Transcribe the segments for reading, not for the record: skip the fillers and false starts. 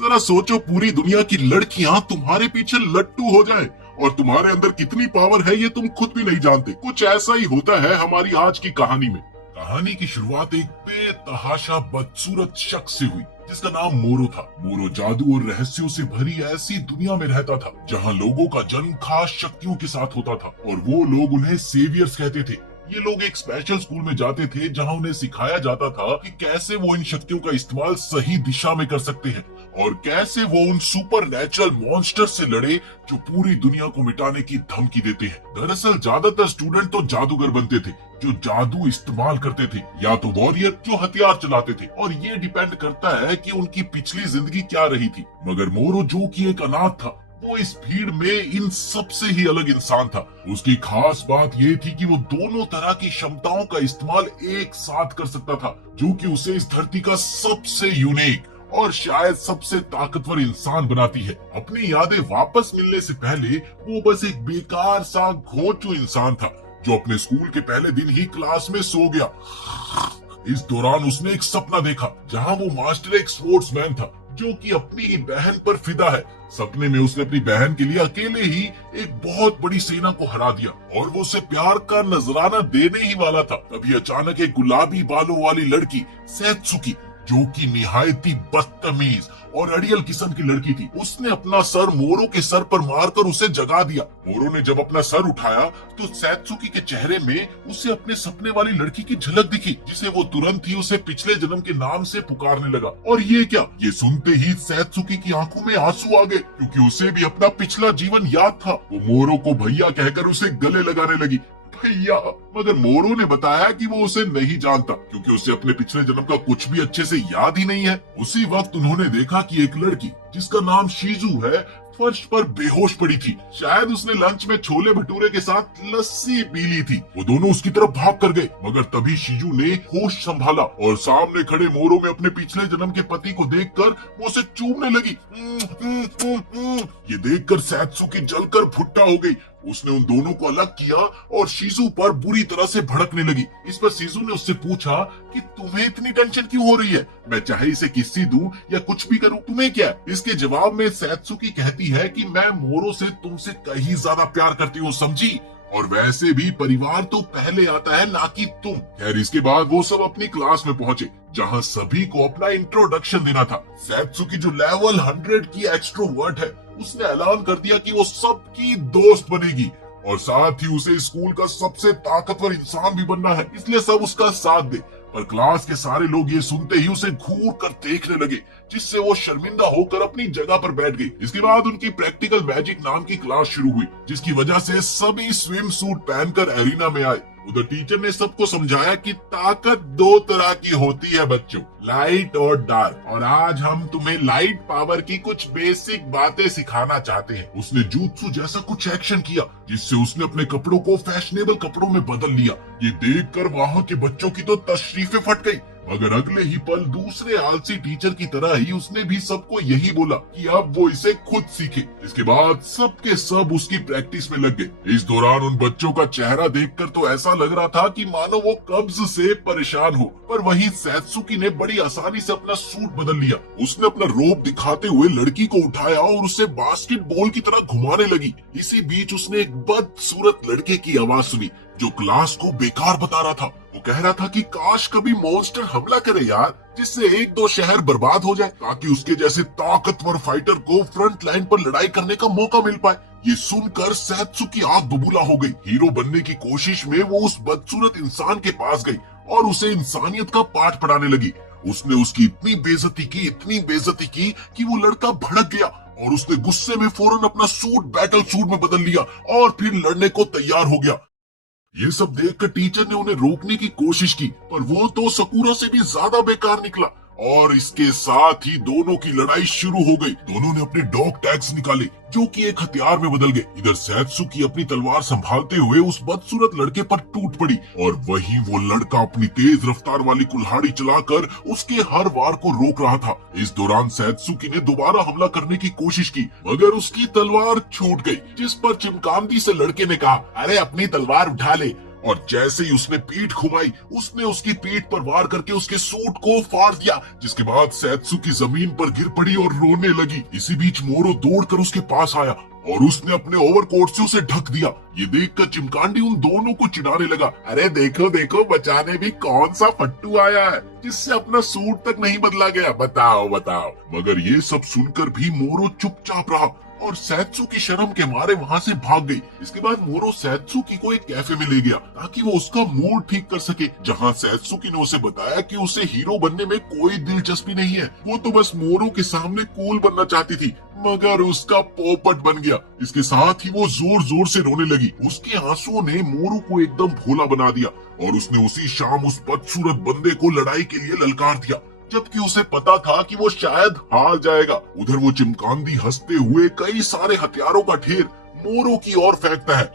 जरा सोचो, पूरी दुनिया की लड़कियां तुम्हारे पीछे लट्टू हो जाएं और तुम्हारे अंदर कितनी पावर है ये तुम खुद भी नहीं जानते। कुछ ऐसा ही होता है हमारी आज की कहानी में। कहानी की शुरुआत एक बेतहाशा बदसूरत शख्स से हुई जिसका नाम मोरो था। मोरो जादू और रहस्यों से भरी ऐसी दुनिया में रहता था जहां लोगों का जन्म खास शक्तियों के साथ होता था और वो लोग उन्हें सेवियर्स कहते थे। ये लोग एक स्पेशल स्कूल में जाते थे जहां उन्हें सिखाया जाता था कि कैसे वो इन शक्तियों का इस्तेमाल सही दिशा में कर सकते हैं और कैसे वो उन सुपर नेचुरल मॉन्स्टर से लड़े जो पूरी दुनिया को मिटाने की धमकी देते हैं। दरअसल ज्यादातर स्टूडेंट तो जादूगर बनते थे जो जादू इस्तेमाल करते थे, या तो वॉरियर जो हथियार चलाते थे, और ये डिपेंड करता है कि उनकी पिछली जिंदगी क्या रही थी। मगर मोरो जो कि एक अनाथ था, वो इस भीड़ में इन सबसे ही अलग इंसान था। उसकी खास बात ये थी कि वो दोनों तरह की क्षमताओं का इस्तेमाल एक साथ कर सकता था, जो कि उसे इस धरती का सबसे यूनिक और शायद सबसे ताकतवर इंसान बनाती है। अपनी यादें वापस मिलने से पहले वो बस एक बेकार सा घोंचू इंसान था जो अपने स्कूल के पहले दिन ही क्लास में सो गया। इस दौरान उसने एक सपना देखा जहां वो मास्टर एक स्पोर्ट्समैन था जो कि अपनी बहन पर फिदा है। सपने में उसने अपनी बहन के लिए अकेले ही एक बहुत बड़ी सेना को हरा दिया और वो उसे प्यार का नजराना देने ही वाला था। तभी अचानक एक गुलाबी बालों वाली लड़की सैत्सुकी, जो कि निहायत ही बदतमीज और अड़ियल किस्म की लड़की थी, उसने अपना सर मोरो के सर पर मारकर उसे जगा दिया। मोरो ने जब अपना सर उठाया तो सैत्सुकी के चेहरे में उसे अपने सपने वाली लड़की की झलक दिखी, जिसे वो तुरंत ही उसे पिछले जन्म के नाम से पुकारने लगा। और ये क्या, ये सुनते ही सैत्सुकी की आंखों में आंसू आ गए क्योंकि उसे भी अपना पिछला जीवन याद था। वो मोरो को भैया कहकर उसे गले लगाने लगी, भैया। मगर मोरो ने बताया कि वो उसे नहीं जानता क्योंकि उसे अपने पिछले जन्म का कुछ भी अच्छे से याद ही नहीं है। उसी वक्त उन्होंने देखा कि एक लड़की जिसका नाम शीजू है फर्श पर बेहोश पड़ी थी। शायद उसने लंच में छोले भटूरे के साथ लस्सी पी ली थी। वो दोनों उसकी तरफ भाग कर गए, मगर तभी शीजू ने होश संभाला और सामने खड़े मोरो में अपने पिछले जन्म के पति को देखकर वो उसे चूमने लगी। ये देखकर सैत्सुकी जलकर भुट्टा हो गई। उसने उन दोनों को अलग किया और शीजू पर बुरी तरह से भड़कने लगी। इस पर शीजू ने उससे पूछा कि तुम्हें इतनी टेंशन क्यों हो रही है, मैं चाहे इसे किस्सी दूं या कुछ भी करूं, तुम्हें क्या। इसके जवाब में सैत्सुकी कहती है कि मैं मोरो से तुमसे कहीं ज्यादा प्यार करती हूँ, समझी, और वैसे भी परिवार तो पहले आता है ना कि तुम। खैर इसके बाद वो सब अपनी क्लास में पहुंचे जहां सभी को अपना इंट्रोडक्शन देना था। सैत्सुकी जो लेवल 100 की एक्सट्रोवर्ट है, उसने ऐलान कर दिया कि वो सबकी दोस्त बनेगी और साथ ही उसे स्कूल का सबसे ताकतवर इंसान भी बनना है, इसलिए सब उसका साथ दे। पर क्लास के सारे लोग ये सुनते ही उसे घूर कर देखने लगे, जिससे वो शर्मिंदा होकर अपनी जगह पर बैठ गई। इसके बाद उनकी प्रैक्टिकल मैजिक नाम की क्लास शुरू हुई, जिसकी वजह से सभी स्विम सूट पहनकर एरिना में आए। उधर टीचर ने सबको समझाया कि ताकत दो तरह की होती है बच्चों, लाइट और डार्क, और आज हम तुम्हें लाइट पावर की कुछ बेसिक बातें सिखाना चाहते हैं। उसने जूत्सु जैसा कुछ एक्शन किया जिससे उसने अपने कपड़ों को फैशनेबल कपड़ों में बदल लिया। ये देखकर वहाँ के बच्चों की तो तशरीफें फट गई, मगर अगले ही पल दूसरे आलसी टीचर की तरह ही उसने भी सबको यही बोला कि अब वो इसे खुद सीखे। इसके बाद सबके सब उसकी प्रैक्टिस में लग गए। इस दौरान उन बच्चों का चेहरा देखकर तो ऐसा लग रहा था कि मानो वो कब्ज से परेशान हो, पर वहीं सैत्सुकी ने बड़ी आसानी से अपना सूट बदल लिया। उसने अपना रोब दिखाते हुए लड़की को उठाया और उसे बास्केटबॉल की तरह घुमाने लगी। इसी बीच उसने एक बदसूरत लड़के की आवाज सुनी जो क्लास को बेकार बता रहा था। वो कह रहा था कि काश कभी मॉन्स्टर हमला करे यार, जिससे एक दो शहर बर्बाद हो जाए, ताकि उसके जैसे ताकतवर फाइटर को फ्रंट लाइन पर लड़ाई करने का मौका मिल पाए। ये सुनकर सैत्सुकी आग बबूला हो गई। हीरो बनने की कोशिश में वो उस बदसूरत इंसान के पास गई और उसे इंसानियत का पाठ पढ़ाने लगी। उसने उसकी इतनी बेइज्जती की कि वो लड़का भड़क गया और उसने गुस्से में फौरन अपना सूट बैटल सूट में बदल लिया और फिर लड़ने को तैयार हो गया। ये सब देखकर टीचर ने उन्हें रोकने की कोशिश की, पर वो तो सकुरा से भी ज्यादा बेकार निकला और इसके साथ ही दोनों की लड़ाई शुरू हो गई। दोनों ने अपने डॉग टैग्स निकाले जो कि एक हथियार में बदल गए। इधर सैत्सुकी अपनी तलवार संभालते हुए उस बदसूरत लड़के पर टूट पड़ी और वहीं वो लड़का अपनी तेज रफ्तार वाली कुल्हाड़ी चलाकर उसके हर वार को रोक रहा था। इस दौरान सैत्सुकी ने दोबारा हमला करने की कोशिश की, मगर उसकी तलवार छूट गई, जिस पर चिमकांदी से लड़के ने कहा, अरे अपनी तलवार उठा ले और जैसे ही उसने पीठ घुमाई, उसने उसकी पीठ पर वार करके उसके सूट को फाड़ दिया, जिसके बाद सैत्सुकी जमीन पर गिर पड़ी और रोने लगी। इसी बीच मोरो दौड़कर उसके पास आया और उसने अपने ओवरकोट से उसे ढक दिया। ये देखकर चिमकांडी उन दोनों को चिढ़ाने लगा, अरे देखो देखो, बचाने भी कौन सा फट्टू आया है जिससे अपना सूट तक नहीं बदला गया, बताओ बताओ। मगर ये सब सुनकर भी मोरो चुपचाप रहा और सैत्सुकी शर्म के मारे वहाँ से भाग गई। इसके बाद मोरो सैत्सुकी को एक कैफे में ले गया ताकि वो उसका मूड ठीक कर सके, जहाँ सैत्सुकी ने उसे बताया कि उसे हीरो बनने में कोई दिलचस्पी नहीं है, वो तो बस मोरो के सामने कूल बनना चाहती थी, मगर उसका पोपट बन गया। इसके साथ ही वो जोर जोर से रोने लगी। उसके आंसुओं ने मोरू को एकदम भोला बना दिया और उसने उसी शाम उस बदसूरत बंदे को लड़ाई के लिए ललकार दिया, जबकि उसे पता था कि वो शायद हार जाएगा। उधर वो चिमकांदी हंसते हुए कई सारे हथियारों का ढेर मोरो की ओर फेंकता है।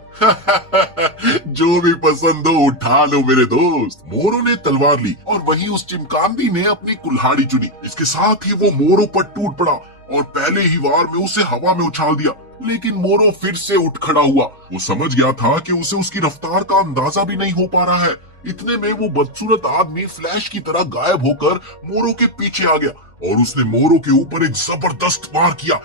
जो भी पसंद हो उठा लो मेरे दोस्त। मोरो ने तलवार ली और वहीं उस चिमकांदी ने अपनी कुल्हाड़ी चुनी। इसके साथ ही वो मोरो पर टूट पड़ा और पहले ही वार में उसे हवा में उछाल दिया, लेकिन मोरो फिर से उठ खड़ा हुआ। वो समझ गया था कि उसे उसकी रफ्तार का अंदाजा भी नहीं हो पा रहा है। इतने में वो बदसूरत आदमी फ्लैश की तरह गायब होकर मोरो के पीछे आ गया और उसने मोरो के ऊपर एक जबरदस्त वार किया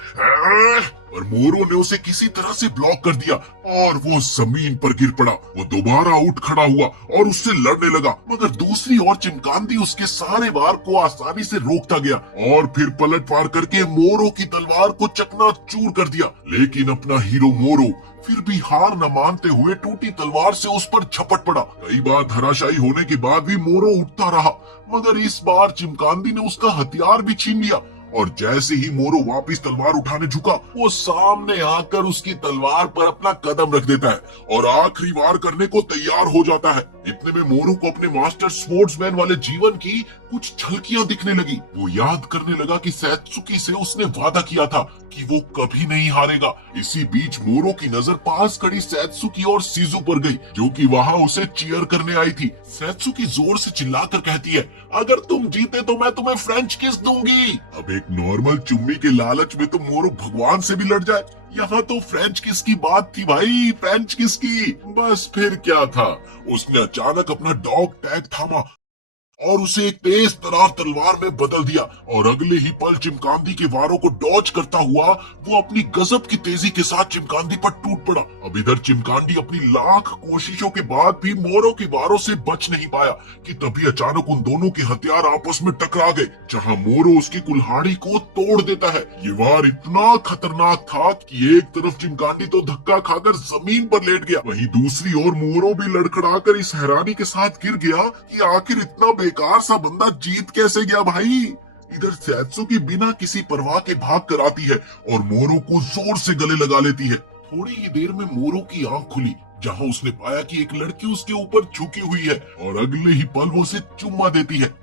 और मोरो ने उसे किसी तरह से ब्लॉक कर दिया और वो जमीन पर गिर पड़ा। वो दोबारा उठ खड़ा हुआ और उससे लड़ने लगा, मगर दूसरी ओर चिमकांदी उसके सारे वार को आसानी से रोकता गया और फिर पलट वार करके मोरो की तलवार को चकनाचूर कर दिया। लेकिन अपना हीरो मोरो फिर भी हार न मानते हुए टूटी तलवार से उस पर झपट पड़ा। कई बार धराशायी होने के बाद भी मोरो उठता रहा, मगर इस बार चिमकांदी ने उसका हथियार भी छीन लिया और जैसे ही मोरो वापस तलवार उठाने झुका, वो सामने आकर उसकी तलवार पर अपना कदम रख देता है और आखिरी वार करने को तैयार हो जाता है। इतने में मोरो को अपने मास्टर स्पोर्ट्समैन वाले जीवन की कुछ झलकियां दिखने लगी। वो याद करने लगा कि सैत्सुकी से उसने वादा किया था कि वो कभी नहीं हारेगा। इसी बीच मोरो की नजर पास खड़ी सैत्सुकी और सीजू पर गई, जो कि वहाँ उसे चीयर करने आई थी। सैत्सुकी जोर से चिल्लाकर कहती है, अगर तुम जीते तो मैं तुम्हें फ्रेंच किस दूंगी। अब एक नॉर्मल चुम्मी के लालच में तो मोरो भगवान से भी लड़ जाए, यहाँ तो फ्रेंच किस की बात थी भाई, फ्रेंच किस की। बस फिर क्या था, उसने अचानक अपना डॉग टैग थामा और उसे एक तेज तरार तलवार में बदल दिया और अगले ही पल चिमकांदी के वारों को डॉज करता हुआ वो अपनी गजब की तेजी के साथ चिमकांदी पर टूट पड़ा। अब इधर चिमकांडी अपनी लाख कोशिशों के बाद भी मोरो के वारों से बच नहीं पाया कि तभी अचानक उन दोनों के हथियार आपस में टकरा गए, जहां मोरो उसकी कुल्हाड़ी को तोड़ देता है। ये वार इतना खतरनाक था कि एक तरफ चिमकांडी तो धक्का खाकर जमीन पर लेट गया, वहीं दूसरी ओर मोरो भी लड़खड़ाकर इस हैरानी के साथ गिर गया कि आखिर इतना बेकार सा बंदा जीत कैसे गया भाई। इधर सैत्सुकी बिना किसी परवाह के भाग कर आती है और मोरो को जोर से गले लगा लेती है। थोड़ी ही देर में मोरो की आंख खुली, जहां उसने पाया कि एक लड़की उसके ऊपर झुकी हुई है और अगले ही पल वो उसे चुम्मा देती है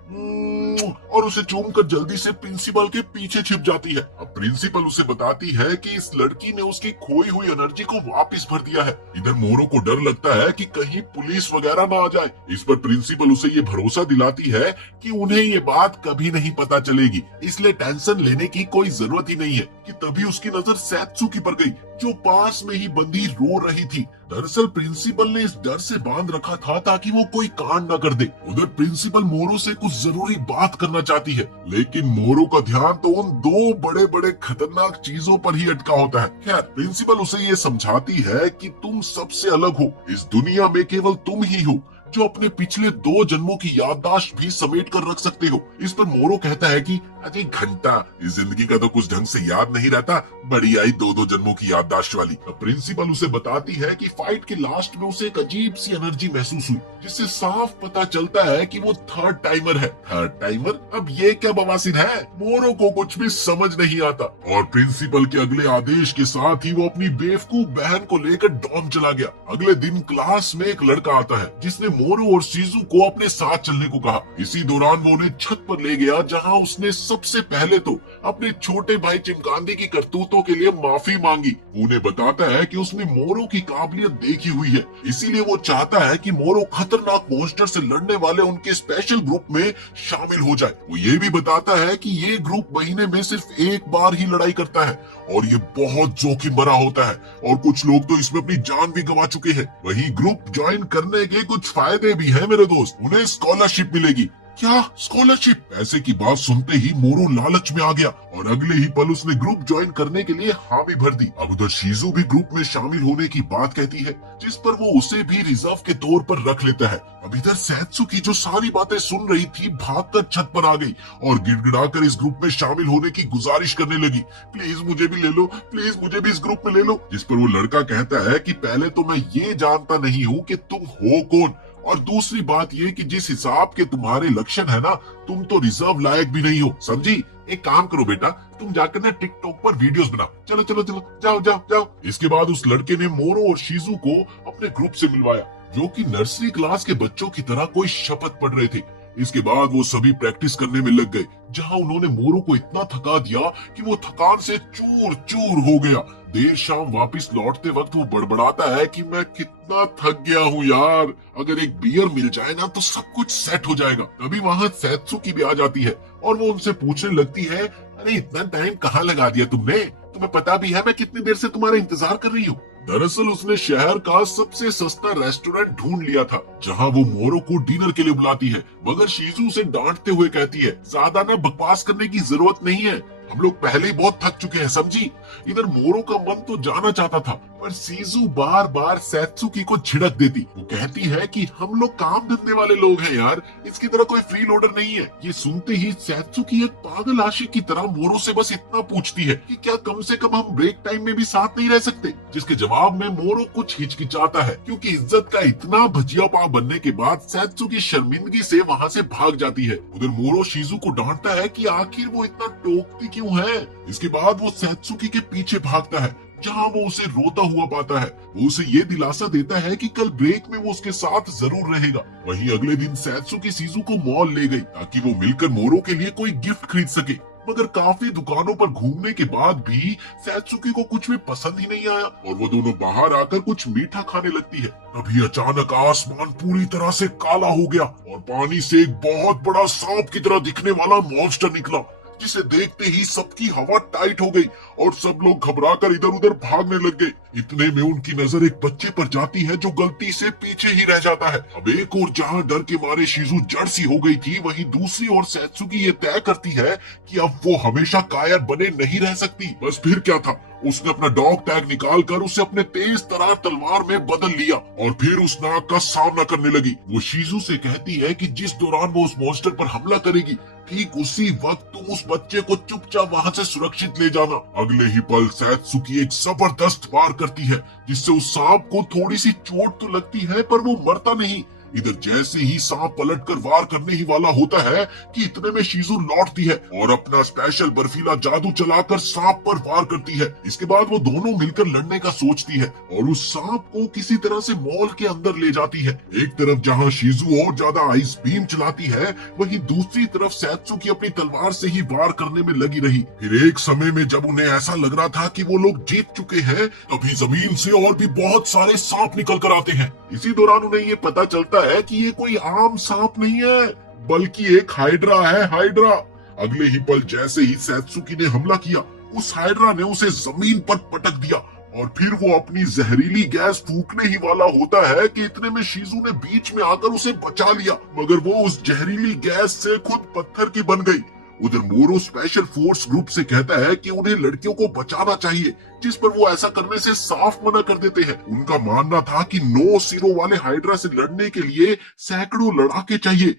और उसे चूमकर जल्दी से प्रिंसिपल के पीछे छिप जाती है। अब प्रिंसिपल उसे बताती है कि इस लड़की ने उसकी खोई हुई एनर्जी को वापस भर दिया है। इधर मोरो को डर लगता है कि कहीं पुलिस वगैरह ना आ जाए। इस पर प्रिंसिपल उसे ये भरोसा दिलाती है कि उन्हें ये बात कभी नहीं पता चलेगी, इसलिए टेंशन लेने की कोई जरूरत ही नहीं है। कि तभी उसकी नजर सैत्सुकी पर गई, जो पास में ही बंदी रो रही थी। दरअसल प्रिंसिपल ने इस डर से बांध रखा था ताकि वो कोई कांड न कर दे। उधर प्रिंसिपल मोरो से कुछ जरूरी बात करना चाहती है, लेकिन मोरो का ध्यान तो उन दो बड़े बड़े खतरनाक चीजों पर ही अटका होता है। खैर प्रिंसिपल उसे ये समझाती है कि तुम सबसे अलग हो, इस दुनिया में केवल तुम ही हो जो अपने पिछले 2 जन्मों की याददाश्त भी समेट कर रख सकते हो। इस पर मोरो कहता है कि अरे घंटा, इस जिंदगी का तो कुछ ढंग से याद नहीं रहता, बड़ी आई 2 जन्मों की याददाश्त वाली। प्रिंसिपल उसे बताती है कि फाइट के लास्ट में उसे एक अजीब सी एनर्जी महसूस हुई, जिससे साफ पता चलता है कि वो थर्ड टाइमर है। Third timer? अब ये क्या बवासीर है, मोरो को कुछ भी समझ नहीं आता और प्रिंसिपल के अगले आदेश के साथ ही वो अपनी बेवकूफ बहन को लेकर डॉम चला गया। अगले दिन क्लास में एक लड़का आता है जिसने मोरो और सीजू को अपने साथ चलने को कहा। इसी दौरान वो उन्हें छत पर ले गया, जहाँ उसने सब सबसे पहले तो अपने छोटे भाई चिमगांडी की करतूतों के लिए माफी मांगी। उन्हें बताता है कि उसने मोरो की काबिलियत देखी हुई है, इसीलिए वो चाहता है कि मोरो खतरनाक मॉन्स्टर से लड़ने वाले उनके स्पेशल ग्रुप में शामिल हो जाए। वो ये भी बताता है कि ये ग्रुप महीने में सिर्फ एक बार ही लड़ाई करता है और ये बहुत जोखिम भरा होता है और कुछ लोग तो इसमें अपनी जान भी गंवा चुके हैं। वहीं ग्रुप ज्वाइन करने के कुछ फायदे भी हैं मेरे दोस्त। उन्हें स्कॉलरशिप मिलेगी। क्या स्कॉलरशिप? पैसे की बात सुनते ही मोरो लालच में आ गया और अगले ही पल उसने ग्रुप ज्वाइन करने के लिए हामी भर दी। अब उधर शीजू भी ग्रुप में शामिल होने की बात कहती है, जिस पर वो उसे भी रिजर्व के तौर पर रख लेता है। अब इधर सैत्सुकी जो सारी बातें सुन रही थी भागकर छत पर आ गई और गिड़गिड़ाकर इस ग्रुप में शामिल होने की गुजारिश करने लगी। प्लीज मुझे भी ले लो, प्लीज मुझे भी इस ग्रुप में ले लो। जिस पर वो लड़का कहता है कि पहले तो मैं ये जानता नहीं हूँ कि तुम हो कौन, और दूसरी बात ये कि जिस हिसाब के तुम्हारे लक्षण है ना, तुम तो रिजर्व लायक भी नहीं हो, समझी? एक काम करो बेटा, तुम जाकर ना टिकटॉक पर वीडियोस बनाओ। चलो चलो चलो, जाओ जाओ जाओ। इसके बाद उस लड़के ने मोरो और शीजू को अपने ग्रुप से मिलवाया, जो कि नर्सरी क्लास के बच्चों की तरह कोई शपथ पढ़ रहे थे। इसके बाद वो सभी प्रैक्टिस करने में लग गए, जहां उन्होंने मोरो को इतना थका दिया कि वो थकान से चूर चूर हो गया। देर शाम वापस लौटते वक्त वो बड़बड़ाता है कि मैं कितना थक गया हूँ यार, अगर एक बियर मिल जाए ना तो सब कुछ सेट हो जाएगा। तभी वहाँ सैत्सुकी भी आ जाती है और वो उनसे पूछने लगती है, अरे इतना टाइम कहाँ लगा दिया तुमने? तुम्हें पता भी है मैं कितनी देर से तुम्हारा इंतजार कर रही हूँ। दरअसल उसने शहर का सबसे सस्ता रेस्टोरेंट ढूंढ लिया था, जहां वो मोरो को डिनर के लिए बुलाती है, मगर शीजू से डांटते हुए कहती है, ज्यादा ना बकवास करने की जरूरत नहीं है, हम लोग पहले ही बहुत थक चुके हैं, समझी? इधर मोरो का मन तो जाना चाहता था, पर सीजू बार बार सैत्सुकी को झिड़क देती। वो कहती है कि हम लोग काम धंधे वाले लोग हैं यार, इसकी तरह कोई फ्री लोडर नहीं है। ये सुनते ही सैत्सुकी एक पागल आशिक की तरह मोरो से बस इतना पूछती है कि क्या कम से कम हम ब्रेक टाइम में भी साथ नहीं रह सकते? जिसके जवाब में मोरो कुछ हिचकिचाता है, क्योंकि इज्जत का इतना भजिया पाव बनने के बाद सैत्सुकी शर्मिंदगी से वहाँ से भाग जाती है। उधर मोरो शीजू को डांटता है कि आखिर वो इतना टोकती क्यों है। इसके बाद वो सैत्सुकी के पीछे भागता है, जहां वो उसे रोता हुआ पाता है। वो उसे ये दिलासा देता है कि कल ब्रेक में वो उसके साथ जरूर रहेगा। वहीं अगले दिन सैत्सुकी शीजू को मॉल ले गई ताकि वो मिलकर मोरो के लिए कोई गिफ्ट खरीद सके, मगर काफी दुकानों पर घूमने के बाद भी सैत्सुकी को कुछ भी पसंद ही नहीं आया और वो दोनों बाहर आकर कुछ मीठा खाने लगती है। तभी अचानक आसमान पूरी तरह से काला हो गया और पानी से एक बहुत बड़ा सांप की तरह दिखने वाला मॉन्स्टर निकला, जिसे देखते ही सबकी हवा टाइट हो गई और सब लोग घबराकर इधर उधर भागने लग गए। इतने में उनकी नजर एक बच्चे पर जाती है जो गलती से पीछे ही रह जाता है। अब एक और जहां डर के मारे शीजू जड़ सी हो गई थी, वहीं दूसरी ओर सैत्सुकी ये तय करती है कि अब वो हमेशा कायर बने नहीं रह सकती। बस फिर क्या था, उसने अपना डॉग टैग निकालकर उसे अपने तेज तरार तलवार में बदल लिया और फिर उस नाग का सामना करने लगी। वो शीजू से कहती है कि जिस दौरान वो उस मॉन्स्टर पर हमला करेगी, ठीक उसी वक्त तुम उस बच्चे को चुपचाप वहाँ से सुरक्षित ले जाना। अगले ही पल सैत्सुकी एक जबरदस्त वार करती है, जिससे उस सांप को थोड़ी सी चोट तो लगती है, पर वो मरता नहीं। इधर जैसे ही सांप पलटकर वार करने ही वाला होता है कि इतने में शीजू लौटती है और अपना स्पेशल बर्फीला जादू चलाकर सांप पर वार करती है। इसके बाद वो दोनों मिलकर लड़ने का सोचती है और उस सांप को किसी तरह से मॉल के अंदर ले जाती है। एक तरफ जहां शीजू और ज्यादा आइस बीम चलाती है, वहीं दूसरी तरफ सैत्सुकी अपनी तलवार से ही वार करने में लगी रही। फिर एक समय में जब उन्हें ऐसा लग रहा था कि वो लोग जीत चुके हैं, तभी जमीन से और भी बहुत सारे सांप निकल कर आते हैं। इसी दौरान उन्हें ये पता चलता है कि ये कोई आम सांप नहीं है, बल्कि एक हाइड्रा है, हाइड्रा। अगले ही पल जैसे ही सैत्सुकी ने हमला किया, उस हाइड्रा ने उसे जमीन पर पटक दिया और फिर वो अपनी जहरीली गैस फूकने ही वाला होता है कि इतने में शीजू ने बीच में आकर उसे बचा लिया, मगर वो उस जहरीली गैस से खुद पत्थर की बन गई। उधर मोरो स्पेशल फोर्स ग्रुप से कहता है कि उन्हें लड़कियों को बचाना चाहिए, जिस पर वो ऐसा करने से साफ मना कर देते हैं। उनका मानना था कि 9 सिरों वाले हाइड्रा से लड़ने के लिए सैकड़ों लड़ाके चाहिए।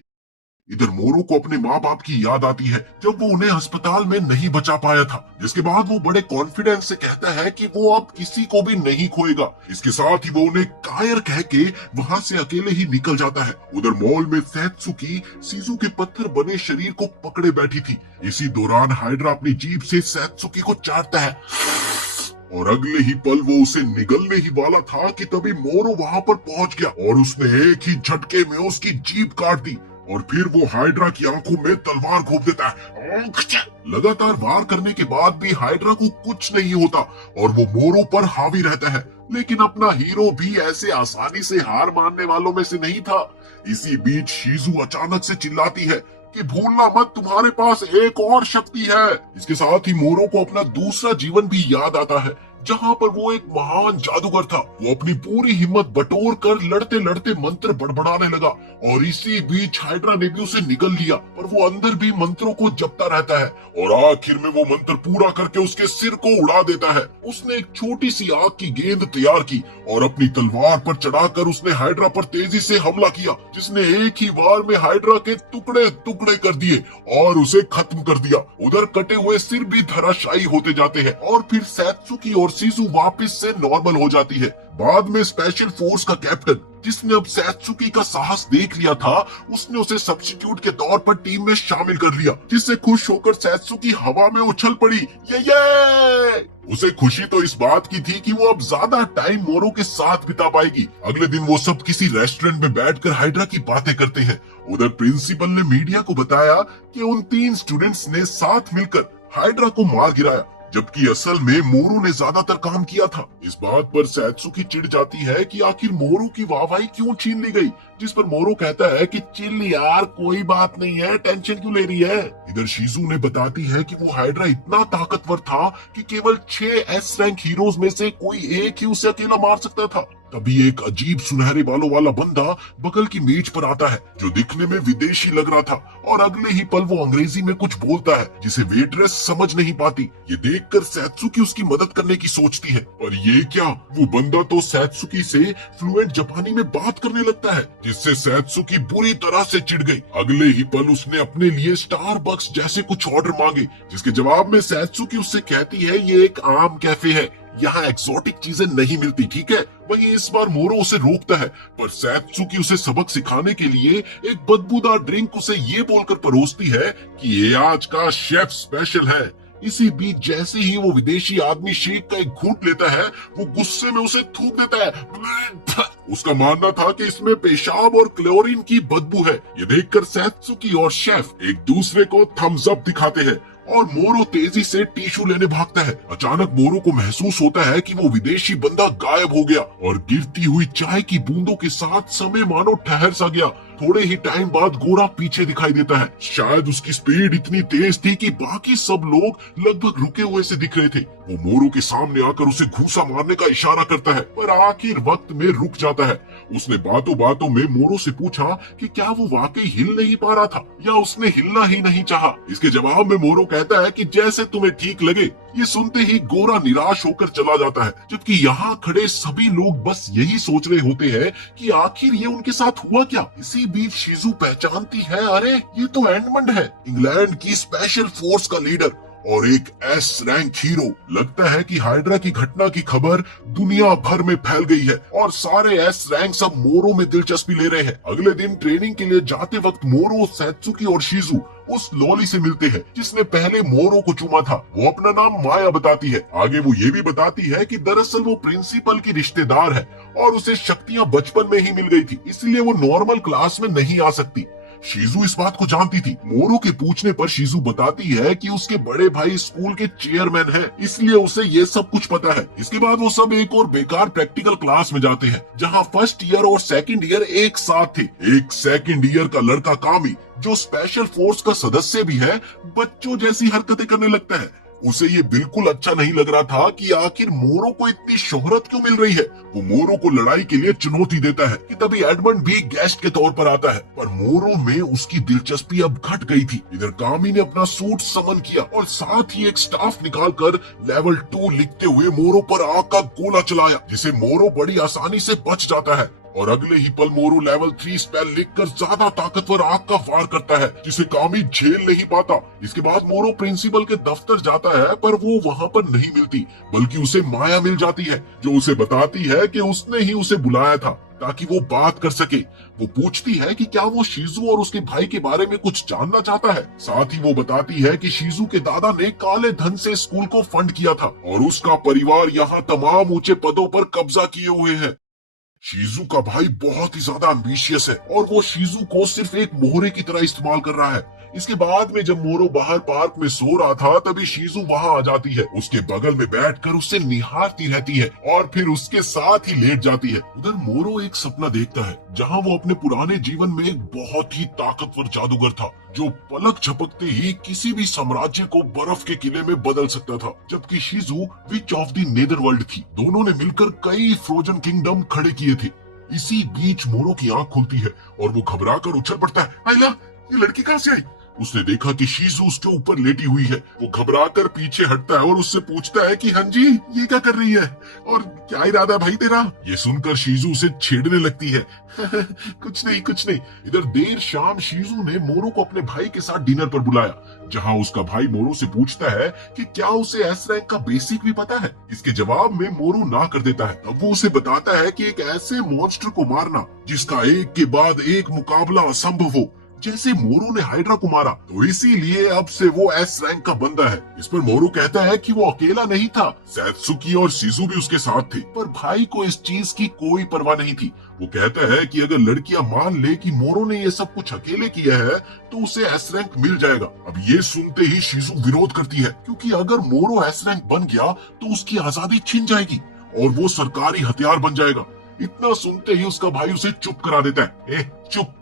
इधर मोरू को अपने माँ बाप की याद आती है जब वो उन्हें अस्पताल में नहीं बचा पाया था, जिसके बाद वो बड़े कॉन्फिडेंस से कहता है कि वो अब किसी को भी नहीं खोएगा। इसके साथ ही वो उन्हें कायर कह के वहाँ से अकेले ही निकल जाता है। उधर मॉल में सैत्सुकी सीजू के पत्थर बने शरीर को पकड़े बैठी थी। इसी दौरान हाइड्रा अपनी जीभ से सैत्सुकी को चाटता है और अगले ही पल वो उसे निगलने ही वाला था कि तभी मोरो वहाँ पर पहुँच गया और उसने एक ही झटके में उसकी जीभ काट दी और फिर वो हाइड्रा की आंखों में तलवार घोंप देता है। लगातार वार करने के बाद भी हाइड्रा को कुछ नहीं होता और वो मोरो पर हावी रहता है। लेकिन अपना हीरो भी ऐसे आसानी से हार मानने वालों में से नहीं था। इसी बीच शीजू अचानक से चिल्लाती है कि भूलना मत, तुम्हारे पास एक और शक्ति है। इसके साथ ही मोरो को अपना दूसरा जीवन भी याद आता है, जहाँ पर वो एक महान जादूगर था। वो अपनी पूरी हिम्मत बटोर कर लड़ते लड़ते मंत्र बड़बड़ाने लगा और इसी बीच हाइड्रा ने भी उसे निगल लिया, पर वो अंदर भी मंत्रों को जपता रहता है और आखिर में वो मंत्र पूरा करके उसके सिर को उड़ा देता है। उसने एक छोटी सी आग की गेंद तैयार की और अपनी तलवार पर चढ़ाकर उसने हाइड्रा पर तेजी से हमला किया, जिसने एक ही वार में हाइड्रा के टुकड़े टुकड़े कर दिए और उसे खत्म कर दिया। उधर कटे हुए सिर भी धराशायी होते जाते हैं और फिर सैत्सुकी और शीजू वापस से नॉर्मल हो जाती है। बाद में स्पेशल फोर्स का कैप्टन, जिसने अब सैत्सुकी का साहस देख लिया था, उसने उसे सब्स्टिट्यूट के तौर पर टीम में शामिल कर लिया, जिससे खुश होकर सैत्सुकी हवा में उछल पड़ी। ये उसे खुशी तो इस बात की थी कि वो अब ज्यादा टाइम मोरो के साथ बिता पाएगी। अगले दिन वो सब किसी रेस्टोरेंट में बैठकर हाइड्रा की बातें करते हैं। उधर प्रिंसिपल ने मीडिया को बताया कि उन 3 स्टूडेंट्स ने साथ मिलकर हाइड्रा को मार गिराया, जबकि असल में मोरू ने ज्यादातर काम किया था। इस बात पर सैत्सुकी चिढ़ जाती है कि आखिर मोरू की वाहवाही क्यों छीन ली गई, जिस पर मोरू कहता है कि चिल यार, कोई बात नहीं है, टेंशन क्यों ले रही है। इधर शीजू ने बताती है कि वो हाइड्रा इतना ताकतवर था कि केवल 6 एस रैंक हीरोज में से कोई एक ही उसे अकेला मार सकता था। तभी एक अजीब सुनहरे बालों वाला बंदा बगल की मेज पर आता है, जो दिखने में विदेशी लग रहा था, और अगले ही पल वो अंग्रेजी में कुछ बोलता है जिसे वेट्रेस समझ नहीं पाती। ये देखकर सैत्सुकी उसकी मदद करने की सोचती है, और ये क्या, वो बंदा तो सैत्सुकी से फ्लुएंट जापानी में बात करने लगता है, जिससे सैत्सुकी बुरी तरह से चिढ़ गई। अगले ही पल उसने अपने लिए स्टारबक्स जैसे कुछ ऑर्डर मांगे, जिसके जवाब में सैत्सुकी उससे कहती है ये एक आम कैफे है, यहाँ एक्सोटिक चीजें नहीं मिलती, ठीक है। वहीं इस बार मोरो उसे रोकता है, पर सैत्सुकी उसे सबक सिखाने के लिए एक बदबूदार ड्रिंक उसे ये बोलकर परोसती है कि ये आज का शेफ स्पेशल है। इसी बीच जैसे ही वो विदेशी आदमी शेक का एक घूंट लेता है, वो गुस्से में उसे थूक देता है। उसका मानना था कि इसमें पेशाब और क्लोरीन की बदबू है। ये देखकर सैत्सुकी और शेफ एक दूसरे को थम्स अप दिखाते हैं और मोरो तेजी से टिश्यू लेने भागता है। अचानक मोरो को महसूस होता है कि वो विदेशी बंदा गायब हो गया और गिरती हुई चाय की बूंदों के साथ समय मानो ठहर सा गया। थोड़े ही टाइम बाद गोरा पीछे दिखाई देता है। शायद उसकी स्पीड इतनी तेज थी कि बाकी सब लोग लगभग रुके हुए से दिख रहे थे। वो मोरो के सामने आकर उसे घूंसा मारने का इशारा करता है, पर आखिर वक्त में रुक जाता है। उसने बातों बातों में मोरो से पूछा कि क्या वो वाकई हिल नहीं पा रहा था या उसने हिलना ही नहीं चाहा। इसके जवाब में मोरो कहता है कि जैसे तुम्हें ठीक लगे। ये सुनते ही गोरा निराश होकर चला जाता है, जबकि यहाँ खड़े सभी लोग बस यही सोच रहे होते हैं कि आखिर ये उनके साथ हुआ क्या। इसी बीच शीजू पहचानती है, अरे ये तो एडमंड है, इंग्लैंड की स्पेशल फोर्स का लीडर और एक एस रैंक हीरो। लगता है कि हाइड्रा की घटना की खबर दुनिया भर में फैल गई है और सारे एस रैंक सब मोरो में दिलचस्पी ले रहे हैं। अगले दिन ट्रेनिंग के लिए जाते वक्त मोरो, सैत्सुकी और शीजू उस लॉली से मिलते हैं जिसने पहले मोरो को चूमा था। वो अपना नाम माया बताती है। आगे वो ये भी बताती है कि दरअसल वो प्रिंसिपल की रिश्तेदार है और उसे शक्तियां बचपन में ही मिल गई थी, इसलिए वो नॉर्मल क्लास में नहीं आ सकती। शीजू इस बात को जानती थी। मोरो के पूछने पर शीजू बताती है कि उसके बड़े भाई स्कूल के चेयरमैन हैं, इसलिए उसे ये सब कुछ पता है। इसके बाद वो सब एक और बेकार प्रैक्टिकल क्लास में जाते हैं, जहां फर्स्ट ईयर और सेकंड ईयर एक साथ थे। एक सेकंड ईयर का लड़का कामी, जो स्पेशल फोर्स का सदस्य भी है, बच्चों जैसी हरकतें करने लगता है। उसे ये बिल्कुल अच्छा नहीं लग रहा था कि आखिर मोरो को इतनी शोहरत क्यों मिल रही है। वो मोरो को लड़ाई के लिए चुनौती देता है कि तभी एडमंड भी गेस्ट के तौर पर आता है, पर मोरो में उसकी दिलचस्पी अब घट गई थी। इधर कामी ने अपना सूट समन किया और साथ ही एक स्टाफ निकालकर लेवल 2 लिखते हुए मोरो पर आग का गोला चलाया, जिसे मोरो बड़ी आसानी से बच जाता है। और अगले ही पल मोरू लेवल 3 स्पेल लिखकर ज्यादा ताकतवर आग का वार करता है, जिसे कामी झेल नहीं पाता। इसके बाद मोरू प्रिंसिपल के दफ्तर जाता है, पर वो वहाँ पर नहीं मिलती, बल्कि उसे माया मिल जाती है, जो उसे बताती है कि उसने ही उसे बुलाया था ताकि वो बात कर सके। वो पूछती है कि क्या वो शीजू और उसके भाई के बारे में कुछ जानना चाहता है। साथ ही वो बताती है कि शीजू के दादा ने काले धन से स्कूल को फंड किया था और उसका परिवार यहाँ तमाम ऊंचे पदों पर कब्जा किए हुए है। शीजू का भाई बहुत ही ज्यादा एम्बिशियस है और वो शीजू को सिर्फ एक मोहरे की तरह इस्तेमाल कर रहा है। इसके बाद में जब मोरो बाहर पार्क में सो रहा था तभी शीजू वहां आ जाती है, उसके बगल में बैठकर उससे निहारती रहती है और फिर उसके साथ ही लेट जाती है। उधर मोरो एक सपना देखता है जहां वो अपने पुराने जीवन में एक बहुत ही ताकतवर जादूगर था जो पलक झपकते ही किसी भी साम्राज्य को बर्फ के किले में बदल सकता था, जबकि शीजू विच ऑफ द नेदरवर्ल्ड थी। दोनों ने मिलकर कई फ्रोजन किंगडम खड़े किए थे। इसी बीच मोरो की आंख खुलती है और वो घबराकर उछल पड़ता है। आइला, ये लड़की कहां से आई? उसने देखा कि शीजू उसके ऊपर लेटी हुई है। वो घबराकर पीछे हटता है और उससे पूछता है कि हाँ जी, ये क्या कर रही है और क्या इरादा है भाई तेरा? ये सुनकर शीजू उसे छेड़ने लगती है। कुछ नहीं कुछ नहीं। इधर देर शाम शीजू ने मोरो को अपने भाई के साथ डिनर पर बुलाया, जहां उसका भाई मोरो से पूछता है कि क्या उसे एस रैंक का बेसिक भी पता है। इसके जवाब में मोरो ना कर देता है। अब वो उसे बताता है कि एक ऐसे मॉन्स्टर को मारना जिसका एक के बाद एक मुकाबला असंभव हो, जैसे मोरू ने हाइड्रा को मारा, तो इसीलिए अब से वो एस रैंक का बंदा है। इस पर मोरू कहता है कि वो अकेला नहीं था, सैत्सुकी और शिजू भी उसके साथ थे, पर भाई को इस चीज की कोई परवाह नहीं थी। वो कहता है कि अगर लड़कियां मान ले कि मोरू ने ये सब कुछ अकेले किया है तो उसे एस रैंक मिल जाएगा। अब ये सुनते ही शिजू विरोध करती है, क्योंकि अगर मोरू एस रैंक बन गया तो उसकी आजादी छिन जाएगी और वो सरकारी हथियार बन जाएगा। इतना सुनते ही उसका भाई उसे चुप करा देता है। चुप।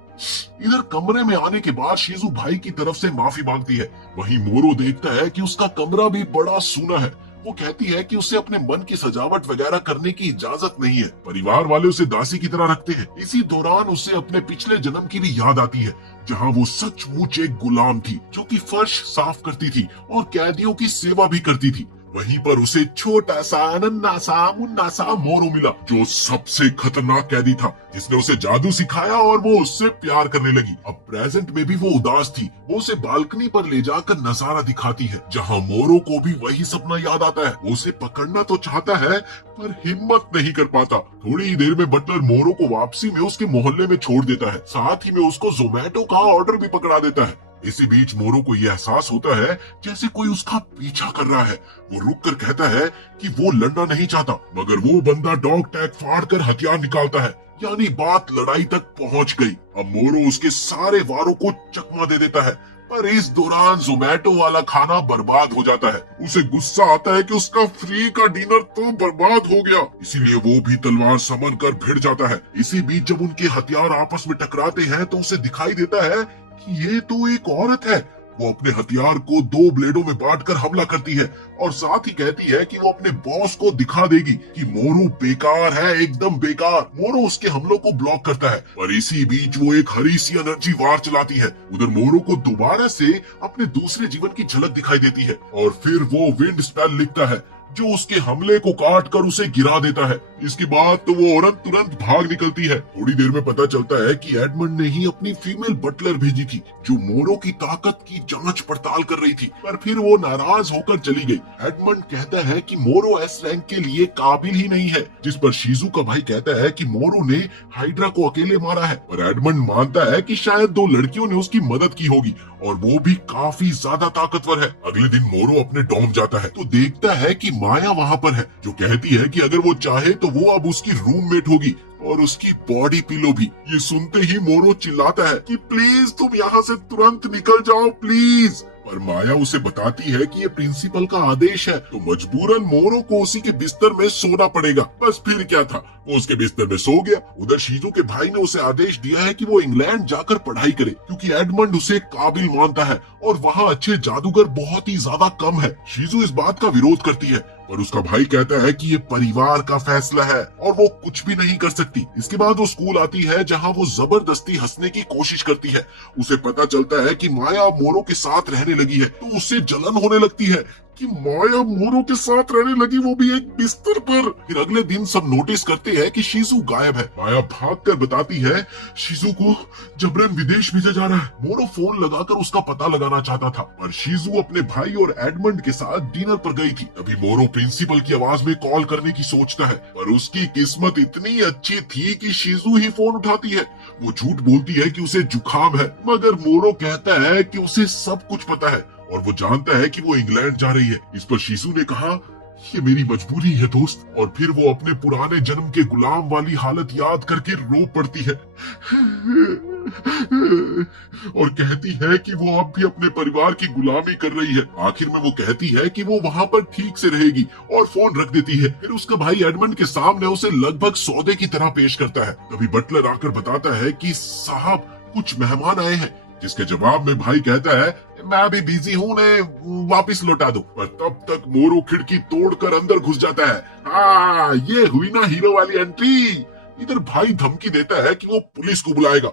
इधर कमरे में आने के बाद शीजू भाई की तरफ से माफी मांगती है। वहीं मोरो देखता है कि उसका कमरा भी बड़ा सूना है। वो कहती है कि उसे अपने मन की सजावट वगैरह करने की इजाजत नहीं है। परिवार वाले उसे दासी की तरह रखते हैं। इसी दौरान उसे अपने पिछले जन्म की भी याद आती है, जहां वो सचमुच एक गुलाम थी जो कि फर्श साफ करती थी और कैदियों की सेवा भी करती थी। वहीं पर उसे छोटा सा नन्हा सा मुन्ना सा मोरू मिला, जो सबसे खतरनाक कैदी था, जिसने उसे जादू सिखाया और वो उससे प्यार करने लगी। अब प्रेजेंट में भी वो उदास थी। वो उसे बालकनी पर ले जाकर नजारा दिखाती है, जहां मोरू को भी वही सपना याद आता है। वो उसे पकड़ना तो चाहता है पर हिम्मत नहीं कर पाता। थोड़ी ही देर में बटलर मोरू को वापसी में उसके मोहल्ले में छोड़ देता है, साथ ही में उसको जोमेटो का ऑर्डर भी पकड़ा देता है। इसी बीच मोरू को यह एहसास होता है जैसे कोई उसका पीछा कर रहा है। वो रुक कर कहता है कि वो लड़ना नहीं चाहता, मगर वो बंदा डॉग टैग फाड़ कर हथियार निकालता है, यानी बात लड़ाई तक पहुंच गई। अब मोरू उसके सारे वारों को चकमा दे देता है, पर इस दौरान जोमेटो वाला खाना बर्बाद हो जाता है। उसे गुस्सा आता है कि उसका फ्री का डिनर तो बर्बाद हो गया, इसीलिए वो भी तलवार समन कर भिड़ जाता है। इसी बीच जब उनके हथियार आपस में टकराते हैं तो उसे दिखाई देता है कि ये तो एक औरत है। वो अपने हथियार को 2 ब्लेडों में बांटकर हमला करती है और साथ ही कहती है कि वो अपने बॉस को दिखा देगी कि मोरू बेकार है, एकदम बेकार। मोरू उसके हमलों को ब्लॉक करता है, पर इसी बीच वो एक हरी सी एनर्जी वार चलाती है। उधर मोरू को दोबारा से अपने दूसरे जीवन की झलक दिखाई देती है और फिर वो विंड स्पेल लिखता है जो उसके हमले को काट कर उसे गिरा देता है। इसके बाद तो वो औरत तुरंत भाग निकलती है। थोड़ी देर में पता चलता है कि एडमंड ने ही अपनी फीमेल बटलर भेजी थी, जो मोरो की ताकत की जांच पड़ताल कर रही थी, पर फिर वो नाराज होकर चली गई। एडमंड कहता है कि मोरो एस रैंक के लिए काबिल ही नहीं है, जिस पर शीजू का भाई कहता है कि मोरो ने हाइड्रा को अकेले मारा है, पर एडमंड मानता है कि शायद 2 लड़कियों ने उसकी मदद की होगी और वो भी काफी ज्यादा ताकतवर है। अगले दिन मोरो अपने डॉम जाता है तो देखता है कि माया वहाँ पर है, जो कहती है कि अगर वो चाहे तो वो अब उसकी रूममेट होगी और उसकी बॉडी पिलो भी। ये सुनते ही मोरो चिल्लाता है कि प्लीज तुम यहाँ से तुरंत निकल जाओ प्लीज, पर माया उसे बताती है कि ये प्रिंसिपल का आदेश है, तो मजबूरन मोरो को उसी के बिस्तर में सोना पड़ेगा। बस फिर क्या था, वो उसके बिस्तर में सो गया। उधर शीजू के भाई ने उसे आदेश दिया है कि वो इंग्लैंड जाकर पढ़ाई करे, क्योंकि एडमंड उसे काबिल मानता है और वहाँ अच्छे जादूगर बहुत ही ज्यादा कम है। शीजू इस बात का विरोध करती है, पर उसका भाई कहता है कि ये परिवार का फैसला है और वो कुछ भी नहीं कर सकती। इसके बाद वो स्कूल आती है, जहाँ वो जबरदस्ती हंसने की कोशिश करती है। उसे पता चलता है कि माया मोरो के साथ रहने लगी है, तो उसे जलन होने लगती है कि माया मोरो के साथ रहने लगी, वो भी एक बिस्तर पर। फिर अगले दिन सब नोटिस करते हैं कि शीजू गायब है। माया भागकर बताती है शीजू को जबरन विदेश भेजा जा रहा है। मोरो फोन लगाकर उसका पता लगाना चाहता था, पर शीजू अपने भाई और एडमंड के साथ डिनर पर गई थी। तभी मोरो प्रिंसिपल की आवाज में कॉल करने की सोचता है, पर उसकी किस्मत इतनी अच्छी थी कि शीजू ही फोन उठाती है। वो झूठ बोलती है कि उसे जुकाम है, मगर मोरो कहता है कि उसे सब कुछ पता है और वो जानता है कि वो इंग्लैंड जा रही है। इस पर शीजू ने कहा ये मेरी मजबूरी है दोस्त। और फिर वो अपने पुराने जन्म के गुलाम वाली हालत याद करके रो पड़ती है और कहती है कि वो अब भी अपने परिवार की गुलामी कर रही है। आखिर में वो कहती है कि वो वहाँ पर ठीक से रहेगी और फोन रख देती है। फिर उसका भाई एडमंड के सामने उसे लगभग सौदे की तरह पेश करता है। तभी बटलर आकर बताता है कि साहब कुछ मेहमान आए हैं, जिसके जवाब में भाई कहता है मैं अभी बिजी हूँ, उन्हें वापिस लौटा दो। पर तब तक मोरो खिड़की तोड़कर अंदर घुस जाता है। हाँ, ये हुई ना हीरो वाली एंट्री। इधर भाई धमकी देता है कि वो पुलिस को बुलाएगा,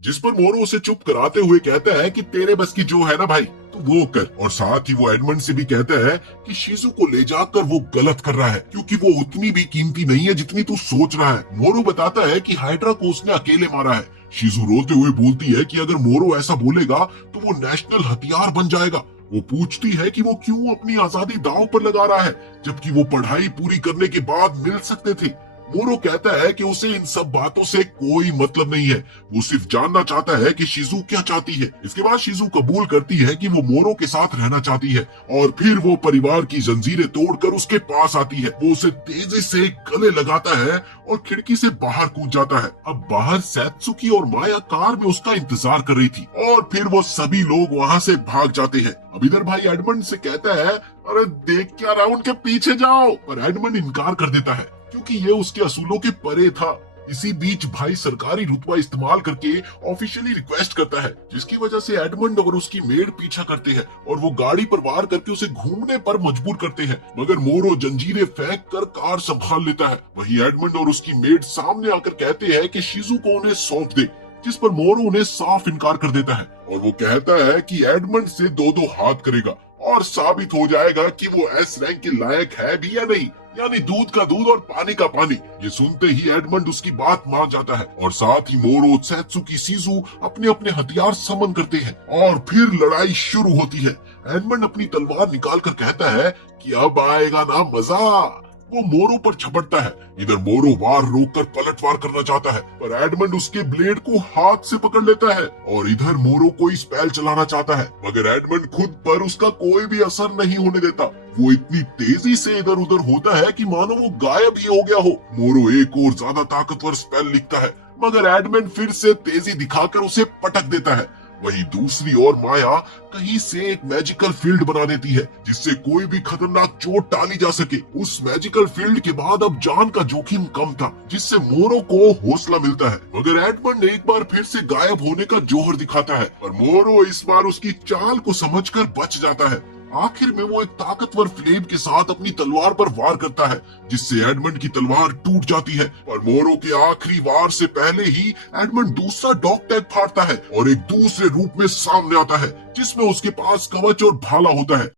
जिस पर मोरो उसे चुप कराते हुए कहता है कि तेरे बस की जो है ना भाई तो वो कर। और साथ ही वो एडमंड से भी कहता है कि शीजू को ले जाकर वो गलत कर रहा है, क्योंकि वो उतनी भी कीमती नहीं है जितनी तू सोच रहा है। मोरो बताता है कि हाइड्रा को उसने अकेले मारा है। शीजू रोते हुए बोलती है कि अगर मोरो ऐसा बोलेगा तो वो नेशनल हथियार बन जाएगा। वो पूछती है कि वो क्यों अपनी आजादी दांव पर लगा रहा है, जबकि वो पढ़ाई पूरी करने के बाद मिल सकते थे। मोरो कहता है कि उसे इन सब बातों से कोई मतलब नहीं है, वो सिर्फ जानना चाहता है कि शीजू क्या चाहती है। इसके बाद शीजू कबूल करती है कि वो मोरो के साथ रहना चाहती है और फिर वो परिवार की जंजीरें तोड़कर उसके पास आती है। वो उसे तेजी से गले लगाता है और खिड़की से बाहर कूद जाता है। अब बाहर सैत्सुकी और माया कार में उसका इंतजार कर रही थी और फिर वो सभी लोग वहाँ से भाग जाते हैं। अब इधर भाई एडमंड से कहता है अरे देख क्या रहा, उनके पीछे जाओ, पर एडमंड इनकार कर देता है क्योंकि ये उसके असूलों के परे था। इसी बीच भाई सरकारी रुतबा इस्तेमाल करके ऑफिशियली रिक्वेस्ट करता है, जिसकी वजह से एडमंड और उसकी मेड पीछा करते हैं और वो गाड़ी पर वार करके उसे घूमने पर मजबूर करते हैं। मगर मोरो जंजीरें फेंक कर कार संभाल लेता है। वहीं एडमंड और उसकी मेड सामने आकर कहते हैं कि शीजू को उन्हें सौंप दे, जिस पर मोरो उन्हें साफ इनकार कर देता है और वो कहता है कि एडमंड से दो दो हाथ करेगा और साबित हो जाएगा कि वो एस रैंक के लायक है भी या नहीं, यानी दूध का दूध और पानी का पानी। ये सुनते ही एडमंड उसकी बात मान जाता है और साथ ही मोरो, सैत्सुकी, शीजू अपने अपने हथियार समन करते हैं और फिर लड़ाई शुरू होती है। एडमंड अपनी तलवार निकाल कर कहता है कि अब आएगा ना मजा। वो मोरो पर झपटता है। इधर मोरो वार रोककर पलटवार करना चाहता है, पर एडमंड उसके ब्लेड को हाथ से पकड़ लेता है और इधर मोरो कोई स्पेल चलाना चाहता है, मगर एडमंड खुद पर उसका कोई भी असर नहीं होने देता। वो इतनी तेजी से इधर उधर होता है कि मानो वो गायब ही हो गया हो। मोरो एक और ज्यादा ताकतवर स्पेल लिखता है, मगर एडमंड फिर से तेजी दिखाकर उसे पटक देता है। वहीं दूसरी ओर माया कहीं से एक मैजिकल फील्ड बना देती है, जिससे कोई भी खतरनाक चोट टाली जा सके। उस मैजिकल फील्ड के बाद अब जान का जोखिम कम था, जिससे मोरो को हौसला मिलता है। मगर एडमंड एक बार फिर से गायब होने का जोहर दिखाता है, पर मोरो इस बार उसकी चाल को समझकर बच जाता है। आखिर में वो एक ताकतवर फ्लेम के साथ अपनी तलवार पर वार करता है, जिससे एडमंड की तलवार टूट जाती है। पर मोरो के आखिरी वार से पहले ही एडमंड दूसरा डॉग टैग फाड़ता है और एक दूसरे रूप में सामने आता है, जिसमें उसके पास कवच और भाला होता है।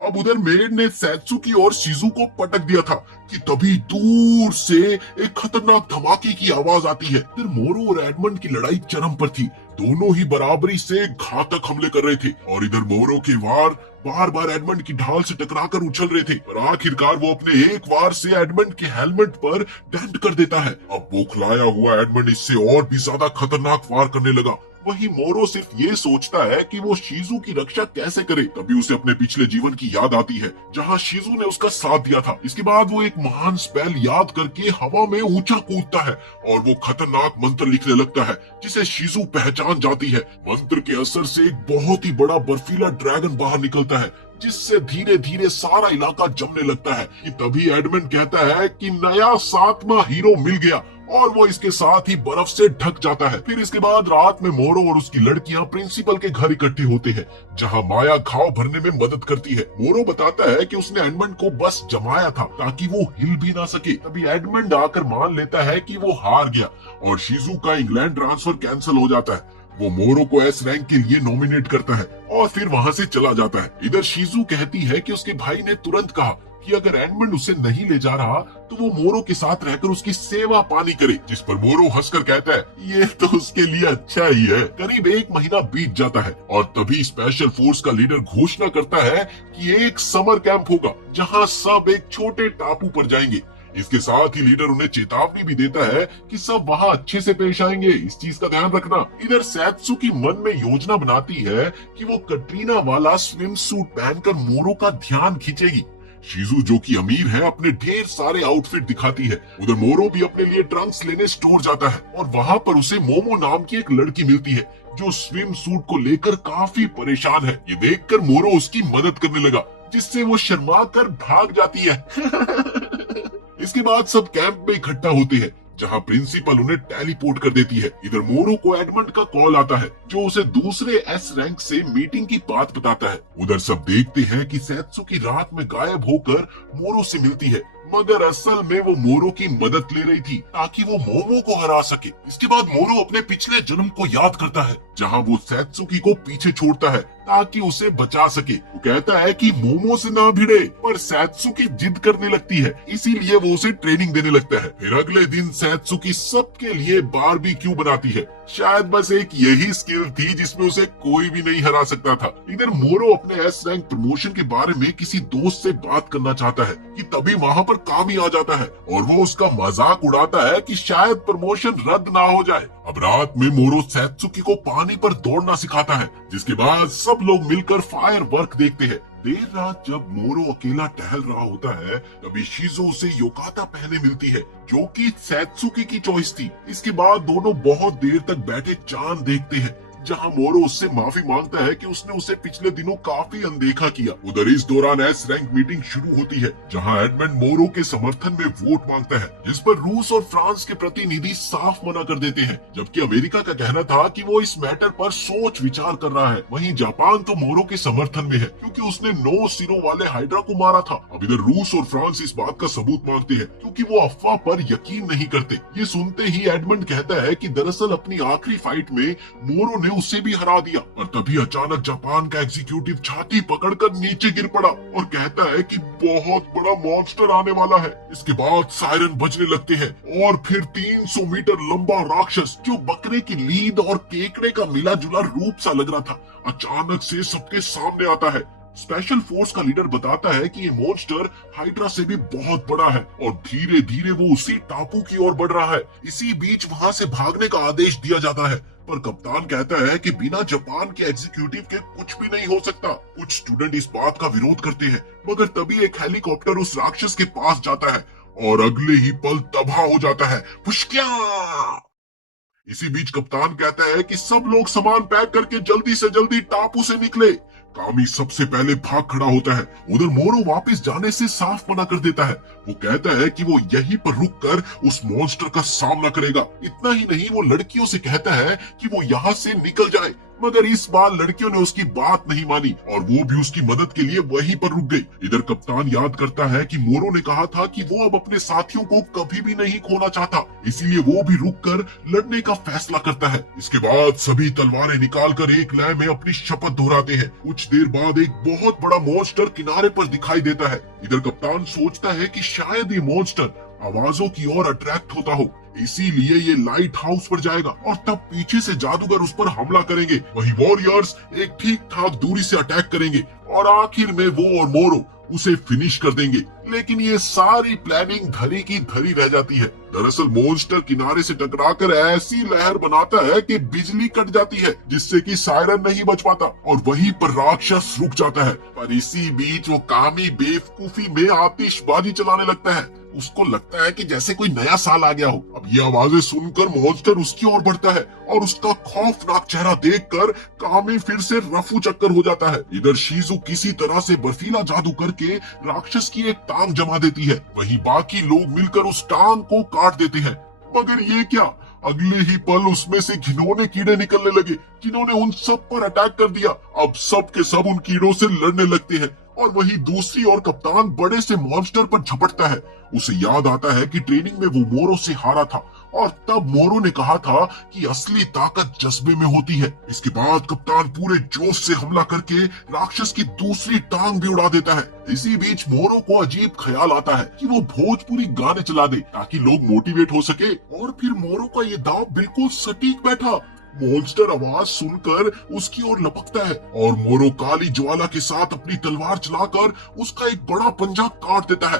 अब उधर मेड ने सैत्सुकी और शीजू को पटक दिया था कि तभी दूर से एक खतरनाक धमाके की आवाज आती है। फिर मोरो और एडमंड की लड़ाई चरम पर थी। दोनों ही बराबरी से घातक हमले कर रहे थे और इधर मोरो के वार बार बार एडमंड की ढाल से टकराकर उछल रहे थे, पर आखिरकार वो अपने एक वार से एडमंड के हेलमेट पर डेंट कर देता है। अब बौखलाया हुआ एडमंड इससे और भी ज्यादा खतरनाक वार करने लगा। वहीं मोरो सिर्फ ये सोचता है कि वो शीजू की रक्षा कैसे करे। तभी उसे अपने पिछले जीवन की याद आती है, जहां शीजू ने उसका साथ दिया था। इसके बाद वो एक महान स्पेल याद करके हवा में ऊंचा कूदता है और वो खतरनाक मंत्र लिखने लगता है, जिसे शीजू पहचान जाती है। मंत्र के असर से एक बहुत ही बड़ा बर्फीला ड्रैगन बाहर निकलता है, जिससे धीरे धीरे सारा इलाका जमने लगता है। कि तभी एडमंड कहता है कि नया 7वां हीरो मिल गया और वो इसके साथ ही बर्फ से ढक जाता है। फिर इसके बाद रात में मोरो और उसकी लड़कियां प्रिंसिपल के घर इकट्ठे होते हैं, जहां माया घाव भरने में मदद करती है। मोरो बताता है कि उसने एडमंड को बस जमाया था ताकि वो हिल भी ना सके। तभी एडमंड आकर मान लेता है कि वो हार गया और शीजू का इंग्लैंड ट्रांसफर कैंसिल हो जाता है। वो मोरो को एस रैंक के लिए नॉमिनेट करता है और फिर वहां से चला जाता है। इधर शीजू कहती है कि उसके भाई ने तुरंत कहा कि अगर एडमंड उसे नहीं ले जा रहा तो वो मोरो के साथ रहकर उसकी सेवा पानी करे, जिस पर मोरो हंसकर कहता है ये तो उसके लिए अच्छा ही है। करीब 1 महीना बीत जाता है और तभी स्पेशल फोर्स का लीडर घोषणा करता है कि एक समर कैंप होगा, जहां सब एक छोटे टापू पर जाएंगे। इसके साथ ही लीडर उन्हें चेतावनी भी देता है कि सब वहां अच्छे से पेश आएंगे, इस चीज का ध्यान रखना। इधर सैत्सुकी मन में योजना बनाती है कि वो कटरीना वाला स्विम सूट पहनकर मोरो का ध्यान खींचेगी, शीजू जो कि अमीर है अपने ढेर सारे आउटफिट दिखाती है। उधर मोरो भी अपने लिए ट्रंक्स लेने स्टोर जाता है और वहाँ पर उसे मोमो नाम की एक लड़की मिलती है जो स्विम सूट को लेकर काफी परेशान है। ये देखकर मोरो उसकी मदद करने लगा, जिससे वो शर्मा कर भाग जाती है। इसके बाद सब कैंप में इकट्ठा होते हैं, जहां प्रिंसिपल उन्हें टेलीपोर्ट कर देती है। इधर मोरो को एडमंड का कॉल आता है, जो उसे दूसरे एस रैंक से मीटिंग की बात बताता है। उधर सब देखते हैं कि सैत्सुकी रात में गायब होकर मोरो से मिलती है, मगर असल में वो मोरो की मदद ले रही थी ताकि वो मोमो को हरा सके। इसके बाद मोरो अपने पिछले जन्म को याद करता है, जहां वो सैत्सुकी को पीछे छोड़ता है ताकि उसे बचा सके। वो कहता है कि मोमो से ना भिड़े, पर सैत्सुकी जिद करने लगती है, इसीलिए वो उसे ट्रेनिंग देने लगता है। फिर अगले दिन सैत्सुकी सबके लिए बारबेक्यू बनाती है। शायद बस एक यही स्किल थी जिसमें उसे कोई भी नहीं हरा सकता था। इधर मोरो अपने एस रैंक प्रमोशन के बारे में किसी दोस्त से बात करना चाहता है कि तभी वहाँ पर कामी आ जाता है और वो उसका मजाक उड़ाता है कि शायद प्रमोशन रद्द ना हो जाए। अब रात में मोरो सैत्सुकी को पानी पर दौड़ना सिखाता है, जिसके बाद सब लोग मिलकर फायर वर्क देखते हैं। देर रात जब मोरो अकेला टहल रहा होता है, तभी शीजो उसे योकाता पहने मिलती है, जो कि सैत्सुकी की चॉइस थी। इसके बाद दोनों बहुत देर तक बैठे चांद देखते हैं, जहां मोरो उससे माफी मांगता है कि उसने उसे पिछले दिनों काफी अनदेखा किया। उधर इस दौरान एस रैंक मीटिंग शुरू होती है, जहां एडमंड मोरो के समर्थन में वोट मांगता है, जिस पर रूस और फ्रांस के प्रतिनिधि साफ मना कर देते हैं, जबकि अमेरिका का कहना था कि वो इस मैटर पर सोच विचार कर रहा है। वहीं जापान तो मोरो के समर्थन में है, क्योंकि उसने 9 सिरों वाले हाइड्रा को मारा था। अब इधर रूस और फ्रांस इस बात का सबूत मांगते हैं, क्योंकि वो अफवाह पर यकीन नहीं करते। ये सुनते ही एडमंड कहता है कि दरअसल अपनी आखिरी फाइट में मोरो ने उसे भी हरा दिया, और तभी अचानक जापान का एग्जीक्यूटिव छाती पकड़कर नीचे गिर पड़ा और कहता है कि बहुत बड़ा मॉन्स्टर आने वाला है। इसके बाद सायरन बजने लगते हैं और फिर 300 मीटर लंबा राक्षस, जो बकरे की लीद और केकड़े का मिला जुला रूप सा लग रहा था, अचानक से सबके सामने आता है। स्पेशल फोर्स का लीडर बताता है कि ये मॉन्स्टर हाइड्रा से भी बहुत बड़ा है और धीरे धीरे वो उसी टापू की ओर बढ़ रहा है। इसी बीच वहाँ से भागने का आदेश दिया जाता है, पर कप्तान कहता है कि बिना जापान के एग्जीक्यूटिव के कुछ भी नहीं हो सकता। कुछ स्टूडेंट इस बात का विरोध करते हैं, मगर तभी एक हेलीकॉप्टर उस राक्षस के पास जाता है और अगले ही पल तबाह हो जाता है। पुष्क्या! इसी बीच कप्तान कहता है कि सब लोग सामान पैक करके जल्दी से जल्दी टापू से निकले। कामी सबसे पहले भाग खड़ा होता है। उधर मोरो वापस जाने से साफ मना कर देता है। वो कहता है कि वो यहीं पर रुककर उस मॉन्स्टर का सामना करेगा। इतना ही नहीं, वो लड़कियों से कहता है कि वो यहाँ से निकल जाए, मगर इस बार लड़कियों ने उसकी बात नहीं मानी और वो भी उसकी मदद के लिए वहीं पर रुक गई। इधर कप्तान याद करता है कि मोरो ने कहा था कि वो अब अपने साथियों को कभी भी नहीं खोना चाहता, इसीलिए वो भी रुककर लड़ने का फैसला करता है। इसके बाद सभी तलवारें निकालकर एक लय में अपनी शपथ दोहराते हैं। कुछ देर बाद एक बहुत बड़ा मॉन्स्टर किनारे पर दिखाई देता है। इधर कप्तान सोचता है कि शायद ये मॉन्स्टर आवाजों की ओर अट्रैक्ट होता हो, इसीलिए ये लाइट हाउस पर जाएगा और तब पीछे से जादूगर उस पर हमला करेंगे। वहीं वॉरियर्स एक ठीक ठाक दूरी से अटैक करेंगे और आखिर में वो और मोरो उसे फिनिश कर देंगे। लेकिन ये सारी प्लानिंग धरी की धरी रह जाती है। दरअसल मॉन्स्टर किनारे से टकराकर ऐसी लहर बनाता है कि बिजली कट जाती है, जिससे कि सायरन नहीं बच पाता और वहीं पर राक्षस रुक जाता है। पर इसी बीच वो कामी बेवकूफी में आतिशबाजी चलाने लगता है। उसको लगता है कि जैसे कोई नया साल आ गया हो। अब ये आवाजें सुनकर मॉन्स्टर उसकी ओर बढ़ता है और उसका खौफनाक चेहरा देखकर कामी फिर से रफू चक्कर हो जाता है। इधर शीजू किसी तरह से बर्फीला जादू करके राक्षस की एक टांग जमा देती है। वहीं बाकी लोग मिलकर उस टांग को काट देते हैं, मगर ये क्या, अगले ही पल उसमें से घिनौने कीड़े निकलने लगे, जिन्होंने उन सब पर अटैक कर दिया। अब सब के सब उन कीड़ों से लड़ने लगते हैं और वहीं दूसरी ओर कप्तान बड़े से मॉन्स्टर पर झपटता है। उसे याद आता है कि ट्रेनिंग में वो मोरो से हारा था और तब मोरो ने कहा था कि असली ताकत जज्बे में होती है। इसके बाद कप्तान पूरे जोश से हमला करके राक्षस की दूसरी टांग भी उड़ा देता है। इसी बीच मोरो को अजीब ख्याल आता है कि वो भोजपुरी गाने चला दे ताकि लोग मोटिवेट हो सके, और फिर मोरो का ये दाव बिल्कुल सटीक बैठा। मॉन्स्टर आवाज सुनकर उसकी ओर लपकता है और मोरो काली ज्वाला के साथ अपनी तलवार चलाकर उसका एक बड़ा पंजा काट देता है।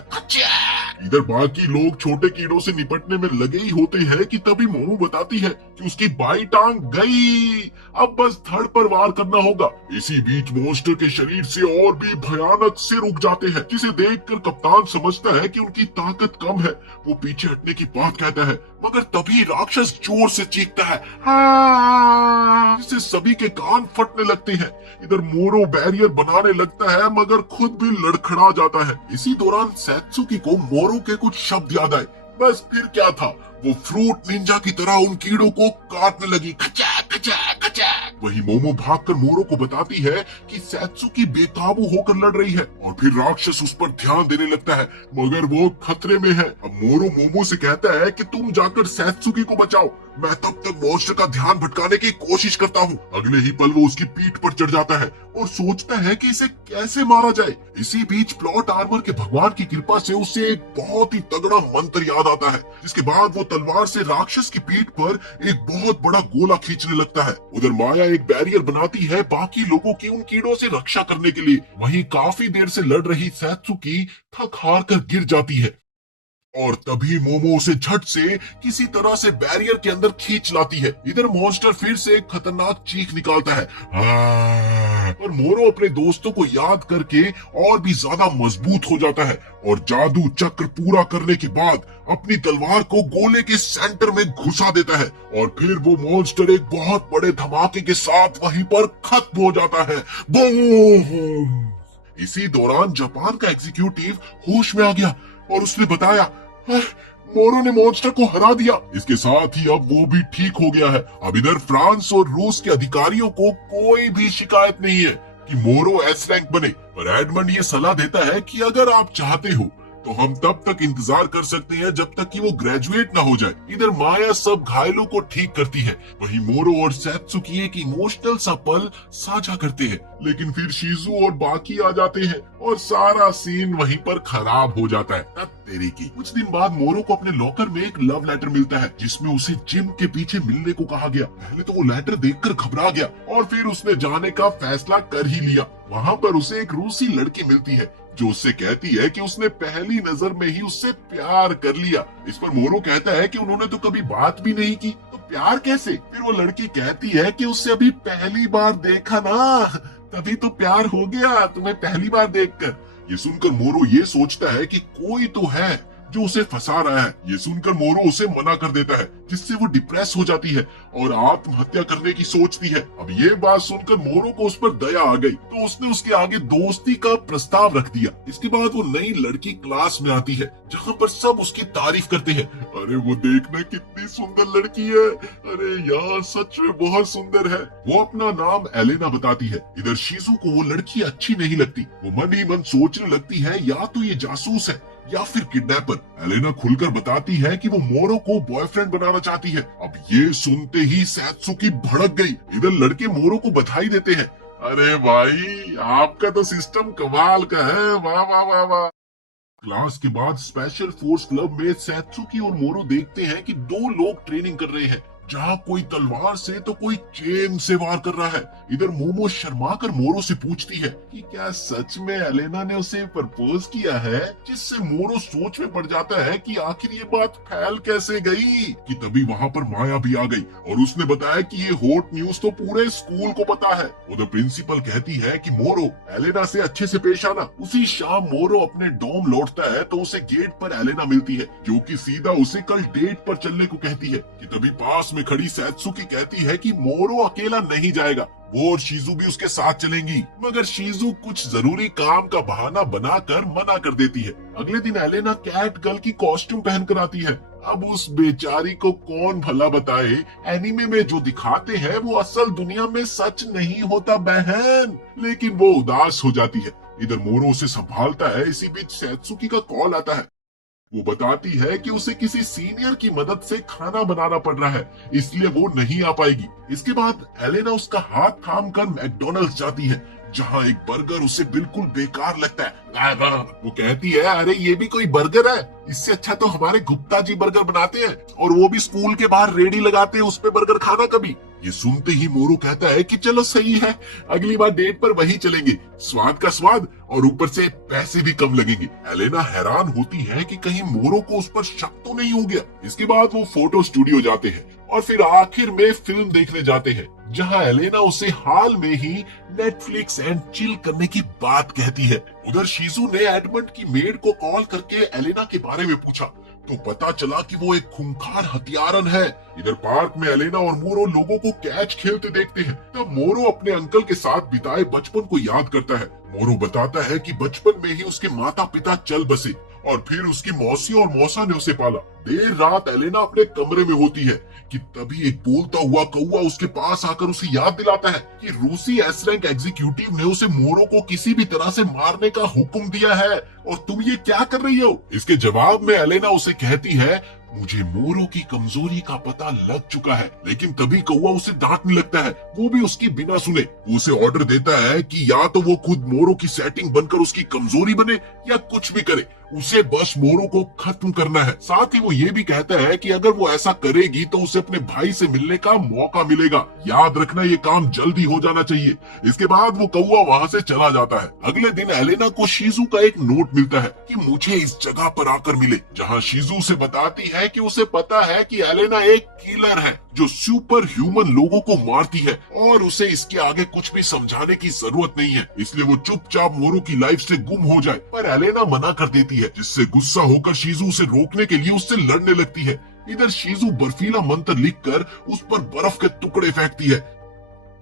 इधर बाकी लोग छोटे कीड़ों से निपटने में लगे ही होते हैं कि तभी मोमो बताती है कि उसकी बाई टांग गई, अब बस थड़ पर वार करना होगा। इसी बीच मॉन्स्टर के शरीर से और भी भयानक सिर उग जाते हैं, जिसे देखकर कप्तान समझता है कि उनकी ताकत कम है। वो पीछे हटने की बात कहता है, मगर तभी राक्षस जोर से चीखता है, हाँ! जिससे सभी के कान फटने लगते हैं। इधर मोरो बैरियर बनाने लगता है, मगर खुद भी लड़खड़ा जाता है। इसी दौरान सैत्सुकी को मोरो के कुछ शब्द याद आए। बस फिर क्या था, वो फ्रूट निंजा की तरह उन कीड़ों को काटने लगी। खचाक खचाक खचाक। वही मोमो भागकर मोरो को बताती है कि सैत्सुकी बेकाबू होकर लड़ रही है, और फिर राक्षस उस पर ध्यान देने लगता है, मगर वो खतरे में है। अब मोरो मोमो से कहता है कि तुम जाकर सैत्सुकी को बचाओ, मैं तब तक मॉन्स्टर का ध्यान भटकाने की कोशिश करता हूँ। अगले ही पल वो उसकी पीठ पर चढ़ जाता है और सोचता है कि इसे कैसे मारा जाए। इसी बीच प्लॉट आर्मर के भगवान की कृपा से उसे एक बहुत ही तगड़ा मंत्र याद आता है, जिसके बाद वो तलवार से राक्षस की पीठ पर एक बहुत बड़ा गोला खींचने लगता है। उधर माया एक बैरियर बनाती है बाकी लोगों की उन कीड़ों से रक्षा करने के लिए। वहीं काफी देर से लड़ रही सैत्सुकी थक हार कर गिर जाती है, और तभी मोमो उसे झट से किसी तरह से बैरियर के अंदर खींच लाती है। इधर मॉन्स्टर फिर से एक खतरनाक चीख निकालता है, और मोरो अपने दोस्तों को याद करके और भी ज्यादा मजबूत हो जाता है, और जादू चक्र पूरा करने के बाद अपनी तलवार को गोले के सेंटर में घुसा देता है, और फिर वो मॉन्स्टर एक बहुत बड़े धमाके के साथ वहीं पर खत्म हो जाता है। बूम! इसी दौरान जापान का एग्जीक्यूटिव होश में आ गया और उसने बताया, मोरो ने मॉन्स्टर को हरा दिया। इसके साथ ही अब वो भी ठीक हो गया है। अब इधर फ्रांस और रूस के अधिकारियों को कोई भी शिकायत नहीं है कि मोरो एस रैंक बने, पर एडमंड ये सलाह देता है कि अगर आप चाहते हो तो हम तब तक इंतजार कर सकते हैं जब तक कि वो ग्रेजुएट ना हो जाए। इधर माया सब घायलों को ठीक करती है, वहीं मोरो और सैत्सुकी एक इमोशनल सा पल साझा करते हैं, लेकिन फिर शिजू और बाकी आ जाते हैं और सारा सीन वहीं पर खराब हो जाता है। तेरी की कुछ दिन बाद मोरो को अपने लॉकर में एक लव लेटर मिलता है, जिसमें उसे जिम के पीछे मिलने को कहा गया। पहले तो वो लेटर देखकर घबरा गया और फिर उसने जाने का फैसला कर ही लिया। वहाँ पर उसे एक रूसी लड़की मिलती है जो उससे कहती है कि उसने पहली नजर में ही उससे प्यार कर लिया। इस पर मोरो कहता है कि उन्होंने तो कभी बात भी नहीं की, तो प्यार कैसे? फिर वो लड़की कहती है कि उससे अभी पहली बार देखा ना, तभी तो प्यार हो गया तुम्हें पहली बार देखकर। ये सुनकर मोरो ये सोचता है कि कोई तो है जो उसे फंसा रहा है। ये सुनकर मोरो उसे मना कर देता है, जिससे वो डिप्रेस हो जाती है और आत्महत्या करने की सोचती है। अब ये बात सुनकर मोरो को उस पर दया आ गई, तो उसने उसके आगे दोस्ती का प्रस्ताव रख दिया। इसके बाद वो नई लड़की क्लास में आती है, जहाँ पर सब उसकी तारीफ करते हैं। अरे वो देखना कितनी सुंदर लड़की है, अरे यार सच में बहुत सुंदर है। वो अपना नाम एलेना बताती है। इधर शीजू को वो लड़की अच्छी नहीं लगती। वो मन ही मन सोचने लगती है या तो ये जासूस है या फिर किडनैपर। एलेना खुलकर बताती है कि वो मोरो को बॉयफ्रेंड बनाना चाहती है। अब ये सुनते ही सैत्सुकी भड़क गई। इधर लड़के मोरो को बधाई देते हैं, अरे भाई आपका तो सिस्टम कमाल का है, वाह वाह वाह वाह। क्लास के बाद स्पेशल फोर्स क्लब में सैत्सुकी और मोरो देखते हैं कि दो लोग ट्रेनिंग कर रहे हैं, जहाँ कोई तलवार से तो कोई चेन से वार कर रहा है। इधर मोमो शर्मा कर मोरो से पूछती है कि क्या सच में एलेना ने उसे प्रपोज किया है, जिससे मोरो सोच में पड़ जाता है कि आखिर ये बात फैल कैसे गई। कि तभी वहाँ पर माया भी आ गई और उसने बताया कि ये हॉट न्यूज तो पूरे स्कूल को पता है। उधर प्रिंसिपल कहती है कि मोरो एलेना से अच्छे से पेश आना। उसी शाम मोरो अपने डोम लौटता है तो उसे गेट पर एलेना मिलती है, जो कि सीधा उसे कल डेट पर चलने को कहती है। कि तभी पास में खड़ी सैत्सुकी कहती है कि मोरो अकेला नहीं जाएगा, वो और शीजू भी उसके साथ चलेंगी। मगर शीजू कुछ जरूरी काम का बहाना बनाकर मना कर देती है। अगले दिन एलेना कैट गर्ल की कॉस्ट्यूम पहनकर आती है। अब उस बेचारी को कौन भला बताए, एनीमे में जो दिखाते हैं वो असल दुनिया में सच नहीं होता बहन। लेकिन वो उदास हो जाती है। इधर मोरो उसे संभालता है। इसी बीच सैत्सुकी का कॉल आता है। वो बताती है कि उसे किसी सीनियर की मदद से खाना बनाना पड़ रहा है, इसलिए वो नहीं आ पाएगी। इसके बाद एलेना उसका हाथ थाम कर मैकडॉनल्ड्स जाती है, जहाँ एक बर्गर उसे बिल्कुल बेकार लगता है। वो कहती है, अरे ये भी कोई बर्गर है, इससे अच्छा तो हमारे गुप्ता जी बर्गर बनाते हैं, और वो भी स्कूल के बाहर रेडी लगाते हैं उस पे बर्गर खाना कभी। ये सुनते ही मोरो कहता है कि चलो सही है, अगली बार डेट पर वही चलेंगे, स्वाद का स्वाद और ऊपर से पैसे भी कम लगेंगे। एलेना हैरान होती है कि कहीं मोरो को उस पर शक तो नहीं हो गया। इसके बाद वो फोटो स्टूडियो जाते हैं और फिर आखिर में फिल्म देखने जाते हैं, जहां एलेना उसे हाल में ही नेटफ्लिक्स एंड चिल करने की बात कहती है। उधर शीजू ने एडमंड की मेड को कॉल करके एलेना के बारे में पूछा तो पता चला कि वो एक खूंखार हथियारन है। इधर पार्क में एलेना और मोरो लोगों को कैच खेलते देखते हैं। तब मोरो अपने अंकल के साथ बिताए बचपन को याद करता है। मोरो बताता है कि बचपन में ही उसके माता पिता चल बसे और फिर उसकी मौसी और मौसा ने उसे पाला। देर रात एलेना अपने कमरे में होती है कि तभी एक बोलता हुआ कौवा उसके पास आकर उसे याद दिलाता है कि रूसी एस रैंक एग्जीक्यूटिव ने उसे मोरो को किसी भी तरह से मारने का हुक्म दिया है और तुम ये क्या कर रही हो। इसके जवाब में एलेना उसे कहती है मुझे मोरो की कमजोरी का पता लग चुका है। लेकिन तभी कौवा उसे डांटने लगता है, वो भी उसकी बिना सुने। वो उसे ऑर्डर देता है कि या तो वो खुद मोरो की सेटिंग बनकर उसकी कमजोरी बने या कुछ भी करे, उसे बस मोरो को खत्म करना है। साथ ही वो ये भी कहता है कि अगर वो ऐसा करेगी तो उसे अपने भाई से मिलने का मौका मिलेगा। याद रखना ये काम जल्दी हो जाना चाहिए। इसके बाद वो कौवा वहाँ से चला जाता है। अगले दिन एलेना को शीजू का एक नोट मिलता है कि मुझे इस जगह पर आकर मिले, जहाँ शीजू से बताती है कि उसे पता है कि एलेना एक किलर है जो सुपर ह्यूमन लोगों को मारती है और उसे इसके आगे कुछ भी समझाने की जरूरत नहीं है, इसलिए वो चुपचाप मोरो की लाइफ से गुम हो जाए। पर एलेना मना कर देती है, जिससे गुस्सा होकर शीजू उसे रोकने के लिए उससे लड़ने लगती है। इधर शीजू बर्फीला मंत्र लिखकर उस पर बर्फ के टुकड़े फेंकती है,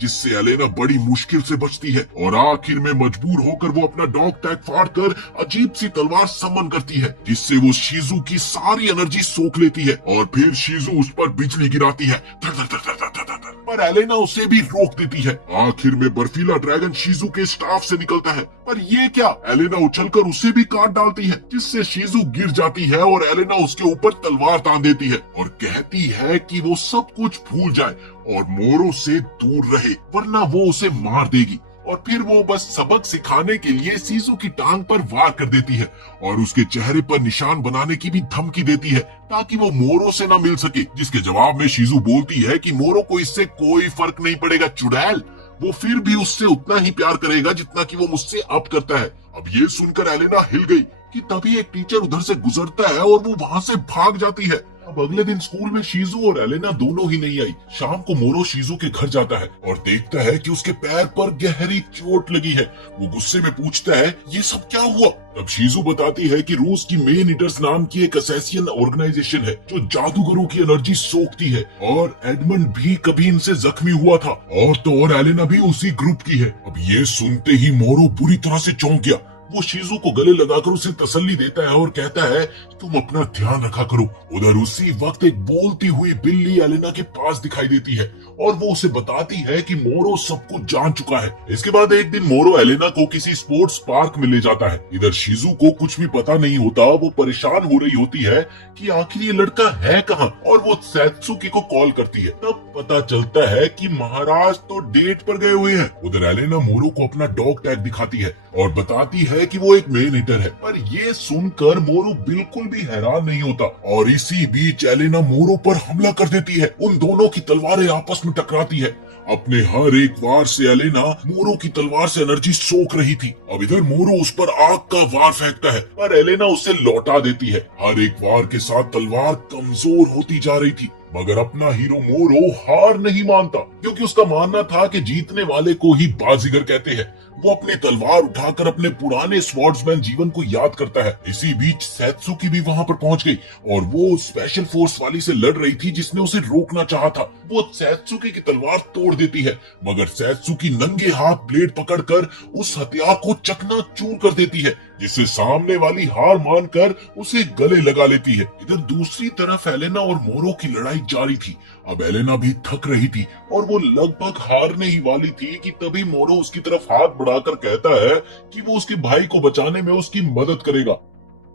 जिससे एलेना बड़ी मुश्किल से बचती है और आखिर में मजबूर होकर वो अपना डॉग टैग फाड़कर अजीब सी तलवार समन करती है, जिससे वो शीजू की सारी एनर्जी सोख लेती है और फिर शीजू उस पर बिजली गिराती है। धर धर धर धर धर धर धर। पर एलेना उसे भी रोक देती है। आखिर में बर्फीला ड्रैगन शीजू के स्टाफ से निकलता है, पर ये क्या, एलेना उछलकर उसे भी काट डालती है, जिससे शीजू गिर जाती है और एलेना उसके ऊपर तलवार तान देती है और कहती है कि वो सब कुछ भूल जाए और मोरो से दूर रहे, वरना वो उसे मार देगी। और फिर वो बस सबक सिखाने के लिए शीजू की टांग पर वार कर देती है और उसके चेहरे पर निशान बनाने की भी धमकी देती है ताकि वो मोरो से ना मिल सके, जिसके जवाब में शीजू बोलती है कि मोरो को इससे कोई फर्क नहीं पड़ेगा चुड़ैल, वो फिर भी उससे उतना ही प्यार करेगा जितना कि वो मुझसे अब करता है। अब ये सुनकर एलेना हिल गई कि तभी एक टीचर उधर से गुजरता है और वो वहाँ से भाग जाती है। अब अगले दिन स्कूल में शीजू और एलेना दोनों ही नहीं आई। शाम को मोरो शीजू के घर जाता है और देखता है कि उसके पैर पर गहरी चोट लगी है। वो गुस्से में पूछता है ये सब क्या हुआ। तब शीजू बताती है कि रूस की मेन ईटर्स नाम की एक असैसियन ऑर्गेनाइजेशन है जो जादूगरों की एनर्जी सोखती है और एडमंड भी कभी इनसे जख्मी हुआ था और तो और एलेना भी उसी ग्रुप की है। अब ये सुनते ही मोरो बुरी तरह से चौंक गया। वो शीजू को गले लगाकर उसे तसल्ली देता है और कहता है तुम अपना ध्यान रखा करो। उधर उसी वक्त एक बोलती हुई बिल्ली एलेना के पास दिखाई देती है और वो उसे बताती है कि मोरो सब कुछ जान चुका है। इसके बाद एक दिन मोरो एलेना को किसी स्पोर्ट्स पार्क में ले जाता है। इधर शीजू को कुछ भी पता नहीं होता, वो परेशान हो रही होती है कि आखिर ये लड़का है कहाँ और वो सैत्सुकी को कॉल करती है। तब पता चलता है कि महाराज तो डेट पर गए हुए हैं। उधर एलेना मोरो को अपना डॉग टैग दिखाती है और बताती है कि वो एक मेन ईटर है, पर ये सुनकर मोरो बिल्कुल भी हैरान नहीं होता और इसी बीच एलेना मोरो पर हमला कर देती है। उन दोनों की तलवारें आपस में टकराती है। अपने हर एक वार से एलेना मोरो की तलवार से एनर्जी सोख रही थी। अब इधर मोरो उस पर आग का वार फेंकता है पर एलेना उसे लौटा देती है। हर एक वार के साथ तलवार कमजोर होती जा रही थी, मगर अपना हीरो मोरो हार नहीं मानता क्योंकि उसका मानना था कि जीतने वाले को ही बाजीगर कहते हैं। वो अपनी तलवार उठाकर अपने पुराने स्वॉर्ड्समैन जीवन को याद करता है। इसी बीच सैत्सुकी भी वहां पर पहुंच गई और वो स्पेशल फोर्स वाली से लड़ रही थी जिसने उसे रोकना चाहा था। वो सैत्सुकी की तलवार तोड़ देती है, मगर सैत्सुकी नंगे हाथ ब्लेड पकड़कर उस हथियार को चकनाचूर कर देती है, जिससे सामने वाली हार मानकर उसे गले लगा लेती है। इधर दूसरी तरफ एलेना और मोरो की लड़ाई जारी थी। अब एलेना भी थक रही थी और वो लगभग हारने ही वाली थी कि तभी मोरो उसकी तरफ हाथ बढ़ाकर कहता है कि वो उसके भाई को बचाने में उसकी मदद करेगा।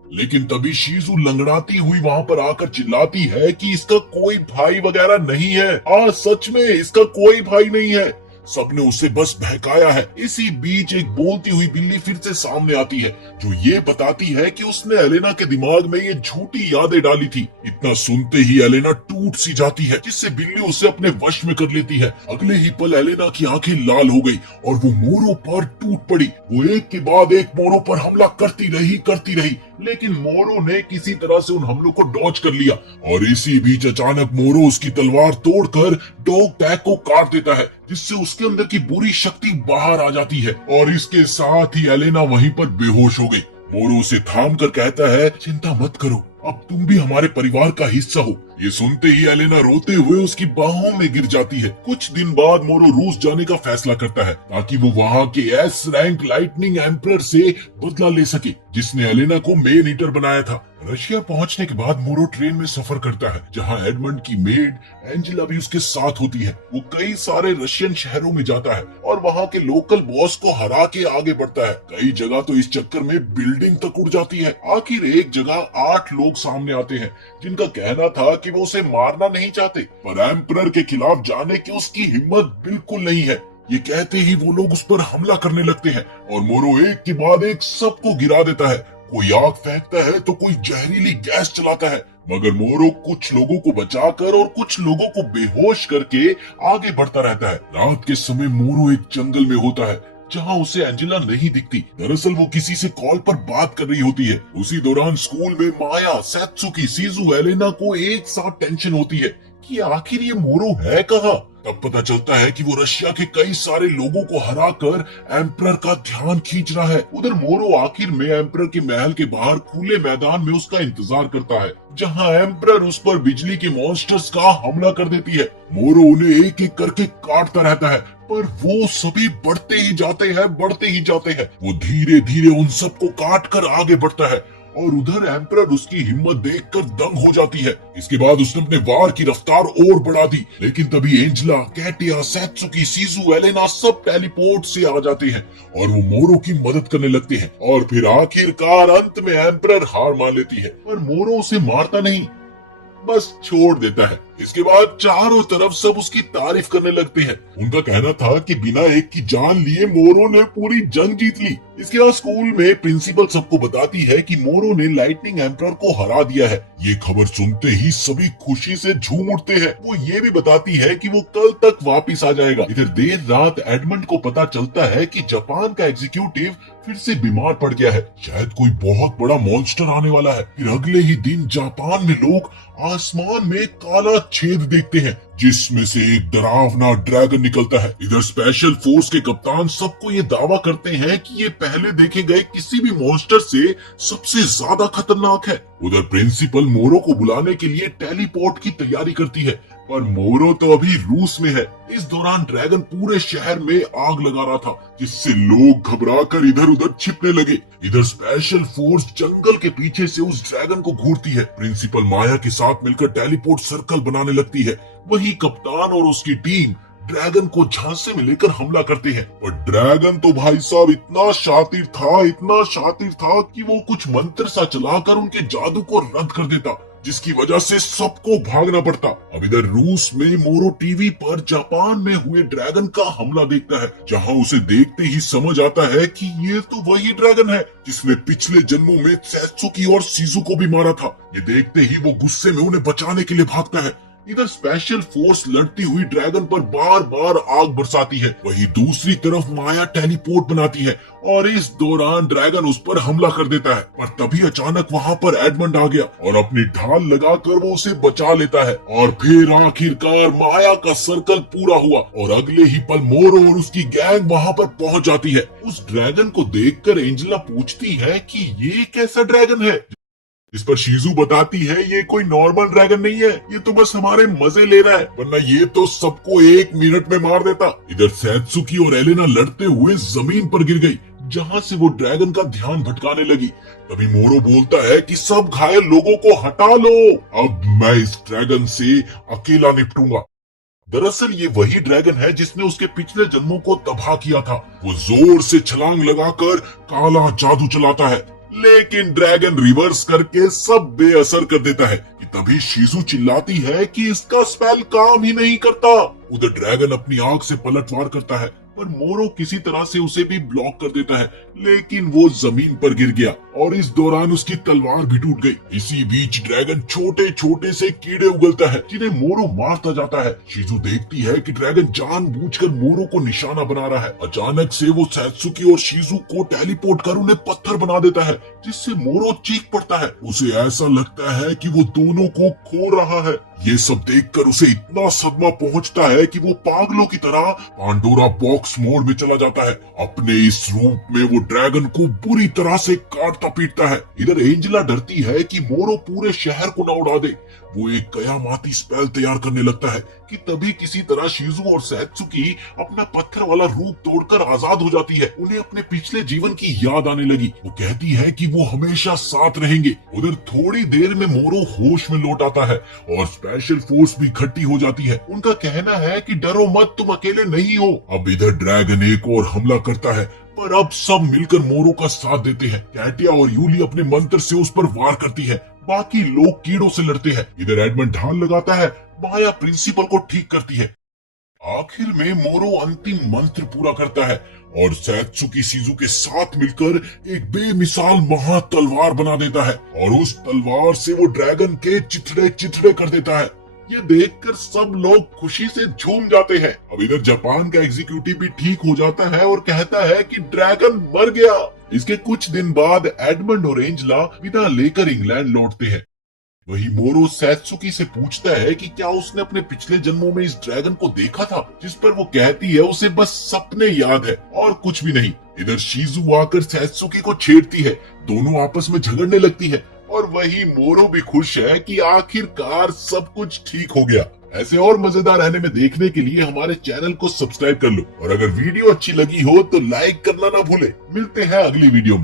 लेकिन तभी शीजू लंगड़ाती हुई वहां पर आकर चिल्लाती है कि इसका कोई भाई वगैरह नहीं है। सच में इसका कोई भाई नहीं है। सबने उसे बस बहकाया है। इसी बीच एक बोलती हुई बिल्ली फिर से सामने आती है, जो ये बताती है कि उसने एलेना के दिमाग में ये झूठी यादें डाली थी। इतना सुनते ही एलेना टूट सी जाती है, जिससे बिल्ली उसे अपने वश में कर लेती है। अगले ही पल एलेना की आंखें लाल हो गई और वो मोरो पर टूट पड़ी। वो एक के बाद एक मोरो पर हमला करती रही, लेकिन मोरो ने किसी तरह से उन हमलों को डॉज कर लिया और इसी बीच अचानक मोरो उसकी तलवार तोड़कर डॉग टैग को काट देता है, जिससे उसके अंदर की बुरी शक्ति बाहर आ जाती है और इसके साथ ही एलेना वहीं पर बेहोश हो गई। मोरो उसे थाम कर कहता है, चिंता मत करो, अब तुम भी हमारे परिवार का हिस्सा हो। ये सुनते ही एलेना रोते हुए उसकी बाहों में गिर जाती है। कुछ दिन बाद मोरो रूस जाने का फैसला करता है ताकि वो वहाँ के एस रैंक लाइटनिंग एम्परर से बदला ले सके, जिसने एलेना को मेन ईटर बनाया था। रशिया पहुंचने के बाद मोरो ट्रेन में सफर करता है, जहां एडमंड की मेड एंजेला भी उसके साथ होती है। वो कई सारे रशियन शहरों में जाता है और वहां के लोकल बॉस को हरा के आगे बढ़ता है। कई जगह तो इस चक्कर में बिल्डिंग तक उड़ जाती है। आखिर एक जगह 8 लोग सामने आते हैं, जिनका कहना था कि वो उसे मारना नहीं चाहते, पर एम्परर के खिलाफ जाने की उसकी हिम्मत बिल्कुल नहीं है। ये कहते ही वो लोग उस पर हमला करने लगते हैं और मोरो एक के बाद एक सबको गिरा देता है। कोई आग फेंकता है तो कोई जहरीली गैस चलाता है, मगर मोरो कुछ लोगों को बचाकर और कुछ लोगों को बेहोश करके आगे बढ़ता रहता है। रात के समय मोरो एक जंगल में होता है, जहां उसे एंजेला नहीं दिखती। दरअसल वो किसी से कॉल पर बात कर रही होती है। उसी दौरान स्कूल में माया, सैत्सुकी, शिज़ु, एलेना को एक साथ टेंशन होती है कि आखिर ये मोरो है कहाँ। तब पता चलता है कि वो रशिया के कई सारे लोगों को हराकर एम्परर का ध्यान खींच रहा है। उधर मोरो आखिर में एम्परर के महल के बाहर खुले मैदान में उसका इंतजार करता है, जहां एम्परर उस पर बिजली के मॉन्स्टर्स का हमला कर देती है। मोरो उन्हें एक एक करके काटता रहता है, पर वो सभी बढ़ते ही जाते हैं। वो धीरे धीरे उन सबको काट कर आगे बढ़ता है और उधर एम्परर उसकी हिम्मत देखकर दंग हो जाती है। इसके बाद उसने अपने वार की रफ्तार और बढ़ा दी, लेकिन तभी एंजेला, कैटिया, सैत्सुकी, शिज़ु, एलेना सब टेलीपोर्ट से आ जाते हैं और वो मोरो की मदद करने लगते हैं। और फिर आखिरकार अंत में एम्परर हार मान लेती है, पर मोरो उसे मारता नहीं, बस छोड़ देता है। इसके बाद चारों तरफ सब उसकी तारीफ करने लगते हैं। उनका कहना था कि बिना एक की जान लिए मोरो ने पूरी जंग जीत ली। इसके बाद स्कूल में प्रिंसिपल सबको बताती है कि मोरो ने लाइटनिंग एम्परर को हरा दिया है। ये खबर सुनते ही सभी खुशी से झूम उठते हैं। वो ये भी बताती है कि वो कल तक वापिस आ जाएगा। इधर देर रात एडमंड को पता चलता है कि जापान का एग्जीक्यूटिव फिर से बीमार पड़ गया है। शायद कोई बहुत बड़ा मॉन्स्टर आने वाला है। फिर अगले ही दिन जापान में लोग आसमान में काला छेद देखते हैं, जिसमें से एक डरावना ड्रैगन निकलता है। इधर स्पेशल फोर्स के कप्तान सबको ये दावा करते हैं कि ये पहले देखे गए किसी भी मॉन्स्टर से सबसे ज्यादा खतरनाक है। उधर प्रिंसिपल मोरो को बुलाने के लिए टेलीपोर्ट की तैयारी करती है, पर मोरो तो अभी रूस में है। इस दौरान ड्रैगन पूरे शहर में आग लगा रहा था, जिससे लोग घबराकर इधर उधर छिपने लगे। इधर स्पेशल फोर्स जंगल के पीछे से उस ड्रैगन को घूरती है। प्रिंसिपल माया के साथ मिलकर टेलीपोर्ट सर्कल बनाने लगती है। वही कप्तान और उसकी टीम ड्रैगन को झांसे में लेकर हमला करते हैं, और ड्रैगन तो भाई साहब इतना शातिर था कि वो कुछ मंत्र सा चलाकर उनके जादू को रद्द कर देता, जिसकी वजह से सबको भागना पड़ता। अब इधर रूस में मोरो टीवी पर जापान में हुए ड्रैगन का हमला देखता है, जहां उसे देखते ही समझ आता है कि ये तो वही ड्रैगन है जिसने पिछले जन्मों में सैत्सुकी और शिज़ु को भी मारा था। ये देखते ही वो गुस्से में उन्हें बचाने के लिए भागता है। इधर स्पेशल फोर्स लड़ती हुई ड्रैगन पर बार बार आग बरसाती है। वहीं दूसरी तरफ माया टेलीपोर्ट बनाती है और इस दौरान ड्रैगन उस पर हमला कर देता है, पर तभी अचानक वहां पर एडमंड आ गया और अपनी ढाल लगाकर वो उसे बचा लेता है। और फिर आखिरकार माया का सर्कल पूरा हुआ और अगले ही पल मोरो और उसकी गैंग वहां पर पहुंच जाती है। उस ड्रैगन को देखकर एंजेला पूछती है कि ये कैसा ड्रैगन है। इस पर शिज़ु बताती है ये कोई नॉर्मल ड्रैगन नहीं है, ये तो बस हमारे मजे ले रहा है, वरना ये तो सबको 1 मिनट में मार देता। इधर सैत्सुकी और एलेना लड़ते हुए जमीन पर गिर गई, जहां से वो ड्रैगन का ध्यान भटकाने लगी। तभी मोरो बोलता है कि सब घायल लोगों को हटा लो, अब मैं इस ड्रैगन से अकेला निपटूंगा। दरअसल ये वही ड्रैगन है जिसने उसके पिछले जन्मों को तबाह किया था। वो जोर से छलांग लगाकर काला जादू चलाता है, लेकिन ड्रैगन रिवर्स करके सब बेअसर कर देता है कि तभी शीजू चिल्लाती है कि इसका स्पेल काम ही नहीं करता। उधर ड्रैगन अपनी आंख से पलटवार करता है पर मोरो किसी तरह से उसे भी ब्लॉक कर देता है, लेकिन वो जमीन पर गिर गया और इस दौरान उसकी तलवार भी टूट गई। इसी बीच ड्रैगन छोटे छोटे से कीड़े उगलता है जिन्हें मोरो मारता जाता है। शीजू देखती है कि ड्रैगन जानबूझकर मोरो को निशाना बना रहा है। अचानक से वो सैत्सुकी और शीजू को टेलीपोर्ट कर उन्हें पत्थर बना देता है, जिससे मोरो चीख पड़ता है। उसे ऐसा लगता है कि वो दोनों को खो रहा है। ये सब देखकर उसे इतना सदमा पहुंचता है कि वो पागलों की तरह पांडोरा बॉक्स मोड में चला जाता है। अपने इस रूप में वो ड्रैगन को बुरी तरह से काटता पीटता है। इधर एंजेला डरती है कि मोरो पूरे शहर को न उड़ा दे। वो एक कयामाती स्पेल तैयार करने लगता है कि तभी किसी तरह शीजू और सैत्सुकी अपना पत्थर वाला रूप तोड़कर आजाद हो जाती है। उन्हें अपने पिछले जीवन की याद आने लगी। वो कहती है कि वो हमेशा साथ रहेंगे। उधर थोड़ी देर में मोरो होश में लौट आता है और स्पेशल फोर्स भी इकट्ठी हो जाती है। उनका कहना है कि डरो मत, तुम अकेले नहीं हो। अब इधर ड्रैगन एक और हमला करता है पर अब सब मिलकर मोरो का साथ देते हैं। कैटिया और यूली अपने मंत्र से उस पर वार करती है, बाकी लोग कीड़ों से लड़ते हैं। इधर एडमंड ढाल लगाता है, माया प्रिंसिपल को ठीक करती है। आखिर में मोरो अंतिम मंत्र पूरा करता है और सैत्सुकी शीजू के साथ मिलकर एक बेमिसाल महा तलवार बना देता है और उस तलवार से वो ड्रैगन के चिथड़े चिथड़े कर देता है। ये देखकर सब लोग खुशी से झूम जाते हैं। अब इधर जापान का एग्जीक्यूटिव भी ठीक हो जाता है और कहता है कि ड्रैगन मर गया। इसके कुछ दिन बाद एडमंड और एंजेला विदा लेकर इंग्लैंड लौटते हैं। वही मोरो सैत्सुकी से पूछता है कि क्या उसने अपने पिछले जन्मों में इस ड्रैगन को देखा था, जिस पर वो कहती है उसे बस सपने याद है और कुछ भी नहीं। इधर शीजू आकर सैत्सुकी को छेड़ती है, दोनों आपस में झगड़ने लगती है और वही मोरो भी खुश है कि आखिरकार सब कुछ ठीक हो गया। ऐसे और मजेदार एनिमे देखने के लिए हमारे चैनल को सब्सक्राइब कर लो और अगर वीडियो अच्छी लगी हो तो लाइक करना ना भूले। मिलते हैं अगली वीडियो में।